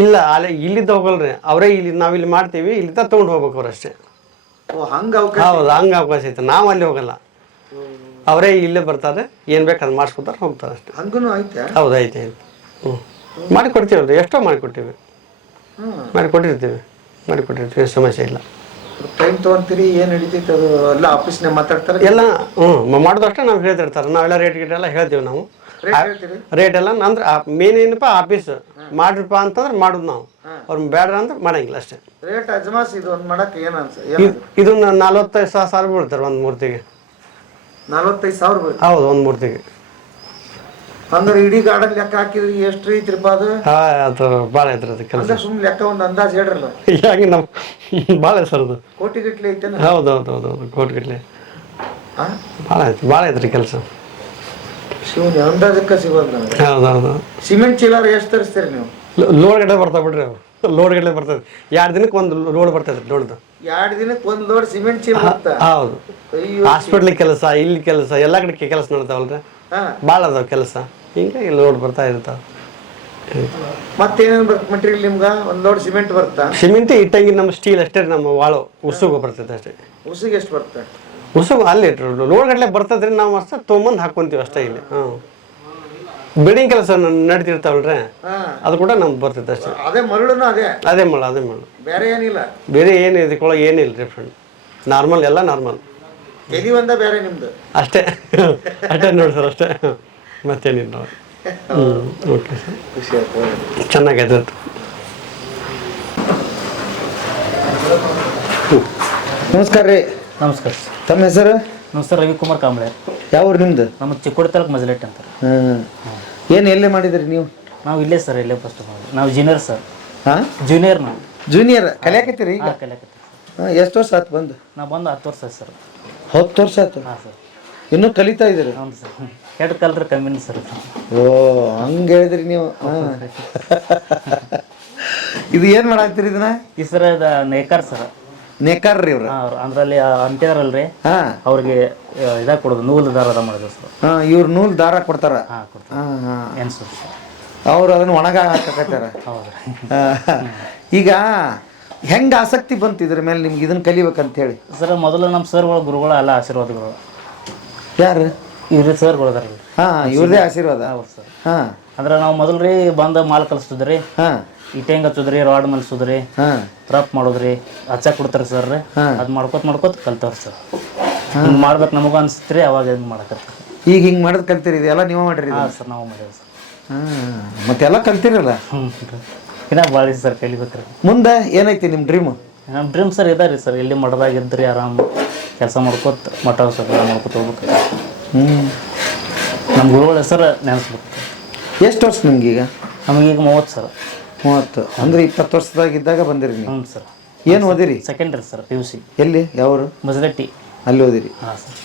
ಇಲ್ಲ ಅಲ್ಲೇ ಇಲ್ಲಿದ್ದ ಹೋಗಲ್ರಿ ಅವರೇ ಇಲ್ಲಿ ನಾವು ಇಲ್ಲಿ ಮಾಡ್ತೀವಿ ಇಲ್ಲಿದ್ದ ತೊಗೊಂಡು ಹೋಗ್ಬೇಕು ಅವ್ರು ಅಷ್ಟೇ ಓ ಹಂಗ ಅವಕಾಶ. ಹೌದು ಹಂಗೆ ಅವಕಾಶ ಐತೆ ನಾವು ಅಲ್ಲಿ ಹೋಗಲ್ಲ ಅವರೇ ಇಲ್ಲೇ ಬರ್ತಾರೆ ಏನು ಬೇಕು ಅದು ಮಾಡಿಸ್ಕೊತಾರೆ ಹೋಗ್ತಾರೆ ಅಷ್ಟೇ ಹಂಗೂನು ಐತೆ. ಹೌದು ಐತೆ ಹ್ಞೂ ಮಾಡಿಕೊಡ್ತೀವಲ್ರಿ ಎಷ್ಟೋ ಮಾಡಿಕೊಡ್ತೀವಿ ಮಾಡಿಕೊಟ್ಟಿರ್ತೀವಿ ಸಮಸ್ಯೆ ಇಲ್ಲ ಟೈಮ್ ತಗೊಂತೀರಿ ಏನ್ ನಡೀತೈತೆ ಅದು ಎಲ್ಲ ಆಫೀಸ್ನಾಗ ಮಾತಾಡ್ತಾರೆ ಎಲ್ಲ ಮಾಡೋದು ಅಷ್ಟೇ ನಾವು ಹೇಳ್ತಿರ್ತಾರೆ ನಾವೆಲ್ಲ ರೇಟ್ ಗೀಟ್ ಎಲ್ಲ ಹೇಳ್ತೀವಿ ನಾವು ರೇಟ್ ಎಲ್ಲ ಅಂದ್ರೆ ಮೇನ್ ಏನಪ್ಪ ಆಫೀಸ್ ಮಾಡ್ರಿಪ್ಪ ಅಂತಂದ್ರೆ ಮಾಡೋದು ನಾವು ಅವ್ರು ಬೇಡ ಅಂದ್ರೆ ಮಾಡಂಗಿಲ್ಲ ಅಷ್ಟೇ. ರೇಟ್ ಅಜ್ಮಾಸ್ ಇದು ಒಂದು ಮಾಡಕ್ಕೆ ಏನು ಇದು 45,000 ಬೀಳ್ತಾರೆ ಒಂದು ಮೂರ್ತಿಗೆ. 45,000 ಬೀಳುತ್ತೆ? ಹೌದು ಒಂದು ಮೂರ್ತಿಗೆ. ಅಂದ್ರೆ ಇಡೀ ಗಾರ್ಡನ್ ಲೆಕ್ಕ ಹಾಕಿದ್ರಿ ಎಷ್ಟು ಐತ್ರಿಪ್ಪ ಅದು? ಅದು ಭಾಳ ಐತ್ರಿ ಅದು ಕೆಲಸ. ಸುಮ್ಮನೆ ಲೆಕ್ಕ ಒಂದು ಅಂದಾಜು ಹೇಳ್ರಲ್ಲ. ಹಂಗೆ ನಮ್ಮ ಭಾಳ ಸರ್ ಅದು ಕೋಟಿ ಗಟ್ಲೆ ಐತೆ. ಹೌದು ಕೋಟಿ ಗಟ್ಲೆ ಭಾಳ ಐತ್ರಿ ಕೆಲಸ. ಶಿವನಿ ಅಂದಾಜಕ್ಕೆ ಸಿಗೋದು ನಮ್ಗೆ. ಹೌದು ಸಿಮೆಂಟ್ ಚೀಲಾರ ಎಷ್ಟು ತರಿಸ್ತೀರಿ ನೀವು? ಲೋಡ್ ಗಟ್ಟಲೆ ಬರ್ತಾವೆ ಬಿಡ್ರಿ ಅವು. ಲೋಡ್ ಗಟ್ಟಲೆ ಬರ್ತದೆ 2 ದಿನಕ್ಕೆ ಒಂದು ಲೋಡ್ ಬರ್ತದೆ ದೊಡ್ಡದು. 2 ದಿನಕ್ಕೆ ಒಂದು ಲೋಡ್ ಸಿಮೆಂಟ್ ಚೀಲ ಬರುತ್ತೆ? ಹೌದು. ಹಾಸ್ಪಿಟ್ಲಿಗೆ ಕೆಲಸ ಇಲ್ಲಿ ಕೆಲಸ ಎಲ್ಲ ಕಡೆ ಕೆಲಸ ನಡ್ತಾವಲ್ರಿ ಭಾಳ ಅದಾವ ಕೆಲಸ ಹಿಂಗಾಗಿ ಲೋಡ್ ಬರ್ತಾ ಇರ್ತಾವೆ. ಮತ್ತೇನೇನು ಬರುತ್ತೆ ಮೆಟೀರಿಯಲ್ ನಿಮ್ಗೆ? ಒಂದು ಲೋಡ್ ಸಿಮೆಂಟ್ ಬರುತ್ತಾ? ಸಿಮೆಂಟ್ ಇಟ್ಟಂಗಿ ನಮ್ಮ ಸ್ಟೀಲ್ ಅಷ್ಟೇ ನಮ್ಮ ವಾಳು ಉಸುಗು ಬರ್ತೈತೆ ಅಷ್ಟೇ. ಉಸಿಗೆ ಎಷ್ಟು ಬರುತ್ತೆ? ಉಸುಗು ಅಲ್ಲಿ ಲೋಡ್ ಗಟ್ಟಲೆ ಬರ್ತದ್ರಿ ನಾವು ಅಷ್ಟೇ ತೊಗೊಂಬಂದು ಹಾಕ್ಕೊಂತೀವಿ ಅಷ್ಟೇ ಇಲ್ಲಿ. ಬಿಲ್ಡಿಂಗ್ ಕೆಲಸ ನಡೀತಿರ್ತಾವಲ್ರಿ ಅದು ಕೂಡ ನಮ್ಗೆ ಬರ್ತೈತೆ ಅಷ್ಟೇ. ಅದೇ ಮರಳುನು ಅದೇ ಮರಳು ಬೇರೆ ಏನಿಲ್ಲ? ಬೇರೆ ಏನು ಇದಕ್ಕೊಳಗೆ ಏನಿಲ್ಲ ರೀ ಫ್ರೆಂಡ್. ನಾರ್ಮಲ್ ಎಲ್ಲ ನಾರ್ಮಲ್. ಎದಿ ಒಂದ ಬೇರೆ ನಿಮ್ದು ಅಷ್ಟೇ ನೋಡಿ ಸರ್ ಅಷ್ಟೇ ಮತ್ತೇನಿಲ್ಲ. ಓಕೆ ಸರ್ ಖುಷಿ ಆಯ್ತು. ಚೆನ್ನಾಗೈತೆ. ನಮಸ್ಕಾರ ರೀ. ನಮಸ್ಕಾರ ಸರ್. ತಮ್ಮ ಹೆಸರು? ನಮಸ್ಕಾರ, ರವಿಕುಮಾರ್ ಕಾಂಬ್ಳೆ. ಯಾವ ಊರು ನಿಮ್ದು? ನಮ್ಮ ಚಿಕ್ಕೋಡಿ ತಾಲೂಕು ಮಜಲಟ್ಟಿ ಅಂತಾರೆ. ಏನು ಎಲ್ಲೇ ಮಾಡಿದ್ರಿ ನೀವು? ನಾವು ಇಲ್ಲೇ ಸರ್, ಇಲ್ಲೇ ಫಸ್ಟ್ ಮಾಡಿದ್ವಿ. ನಾವು ಜೂನಿಯರ್ ಸರ್. ಹಾಂ ಜೂನಿಯರ್ ನಾವು. ಜೂನಿಯರ್ ಕಲಿಯಾಕತ್ತೀರಿ ಈಗ? ಕಲಿಯಾಕತ್ತೀವಿ. ಎಷ್ಟು ವರ್ಷ ಆಯ್ತು ಬಂದು? ನಾವು ಬಂದು 10 ವರ್ಷ ಸರ್. 10 ವರ್ಷ ಆಯ್ತು? ಹಾಂ ಸರ್. ಇನ್ನೂ ಕಲಿತಾ ಇದ್ದೀರಿ? ಹೌದು ಸರ್. ಕೆಟ್ಟ ಕಲ್ತ್ರೆ ಕಮ್ಮಿನ ಸರ್. ಓ ಹಂಗೆ ಹೇಳಿದ್ರಿ ನೀವು. ಇದು ಏನು ಮಾಡಾಕ್ತೀರಿ ಇದನ್ನ? ಈ ಸರ್ ಇದು ನೇಕಾರ್ ಸರ್. ನೇಕಾರ್ ರೀ ಇವ್ರು? ಹಾಂ, ಅಂದ್ರಲ್ಲಿ ಅಂತಿದಾರಲ್ರಿ ಹಾಂ, ಅವ್ರಿಗೆ ಇದಾಗ ಕೊಡೋದು, ನೂಲು ದಾರದ ಮಾಡೋದು ಸರ್. ಹಾಂ, ಇವ್ರು ನೂಲು ದಾರ ಕೊಡ್ತಾರ? ಹಾಂ ಕೊಡ್ತಾರೆ. ಹಾಂ ಹಾಂ. ಏನು ಸರ್? ಅವ್ರು ಅದನ್ನ ಒಣಗ ಹಾಕಕತ್ತಾರ. ಹೌದು. ಈಗ ಹೆಂಗೆ ಆಸಕ್ತಿ ಬಂತು ಇದ್ರ ಮೇಲೆ ನಿಮ್ಗೆ ಇದನ್ನ ಕಲಿಬೇಕಂತ ಹೇಳಿ? ಸರ್ ಮೊದಲು ನಮ್ಮ ಸರ್ಗಳು ಗುರುಗಳು ಎಲ್ಲ ಆಶೀರ್ವಾದಗಳು. ಯಾರು? ಇವ್ರಿ ಸರ್ಗಳು ಅದಾರಲ್ರಿ. ಹಾಂ, ಇವ್ರದೇ ಆಶೀರ್ವಾದ? ಹೌದು ಸರ್. ಹಾಂ. ಅಂದ್ರೆ ನಾವು ಮೊದಲು ರೀ ಬಂದು ಮಾಲ್ ಕಲಿಸ್ತಿದ್ರಿ, ಹಾಂ, ಇಟ್ಟಂಗ ಹಚ್ಚುದ್ರಿ, ರಾಡ್ ಮಲ್ಸುದ್ರಿ, ಹಾಂ, ರಫ್ ಮಾಡೋದ್ರಿ, ಹಚ್ಚಕ್ ಕೊಡ್ತಾರ ಸರ್. ಅದ್ ಮಾಡ್ಕೋತ ಕಲ್ತವ್ರ ಸರ್. ಹಿಂಗ್ ಮಾಡ್ಬೇಕು ನಮಗ ಅನ್ಸ್ತ್ರಿ, ಅವಾಗ ಹಿಂಗ್ ಮಾಡಕತ್ತ. ಈಗ ಹಿಂಗೆ ಮಾಡೋದು ಕಲ್ತಿರಿ? ಇದೆಲ್ಲ ನೀವು ಮಾಡಿರಿ? ಹಾಂ ಸರ್, ನಾವು ಮಾಡೇವಿ ಸರ್. ಹಾಂ, ಮತ್ತೆಲ್ಲ ಕಲ್ತಿರಲ್ಲ? ಇನ್ನ ಭಾಳ ಸರ್ ಕಲಿಬೇಕ್ರಿ. ಮುಂದೆ ಏನೈತಿ ನಿಮ್ಮ ಡ್ರೀಮು? ನಮ್ಮ ಡ್ರೀಮ್ ಸರ್ ಇದಾರಿ ಸರ್, ಇಲ್ಲಿ ಮಠದಾಗಿದ್ರಿ ಆರಾಮ್ ಕೆಲಸ ಮಾಡ್ಕೋತ ಮಠ ಸರ್ ಮಾಡ್ಕೋತ ಹೋಗ್ಬೇಕು. ನಮ್ಮ ಗುರುಗಳ ಹೆಸರು ನೆನೆಸ್ಬೇಕು. ಎಷ್ಟು ವರ್ಷ ನಿಮ್ಗೀಗ? ನಮಗೀಗ 30 ಸರ್. 30 ಅಂದ್ರೆ 20 ವರ್ಷದಾಗಿದ್ದಾಗ ಬಂದಿರಿ ನೀವು? ಹ್ಞೂ ಸರ್. ಏನು ಓದಿರಿ? Secondary sir, PUC. ಎಲ್ಲಿ? ಯಾವರು? ಮಜಲಟ್ಟಿ. ಅಲ್ಲಿ ಓದಿರಿ? ಹಾಂ ಸರ್.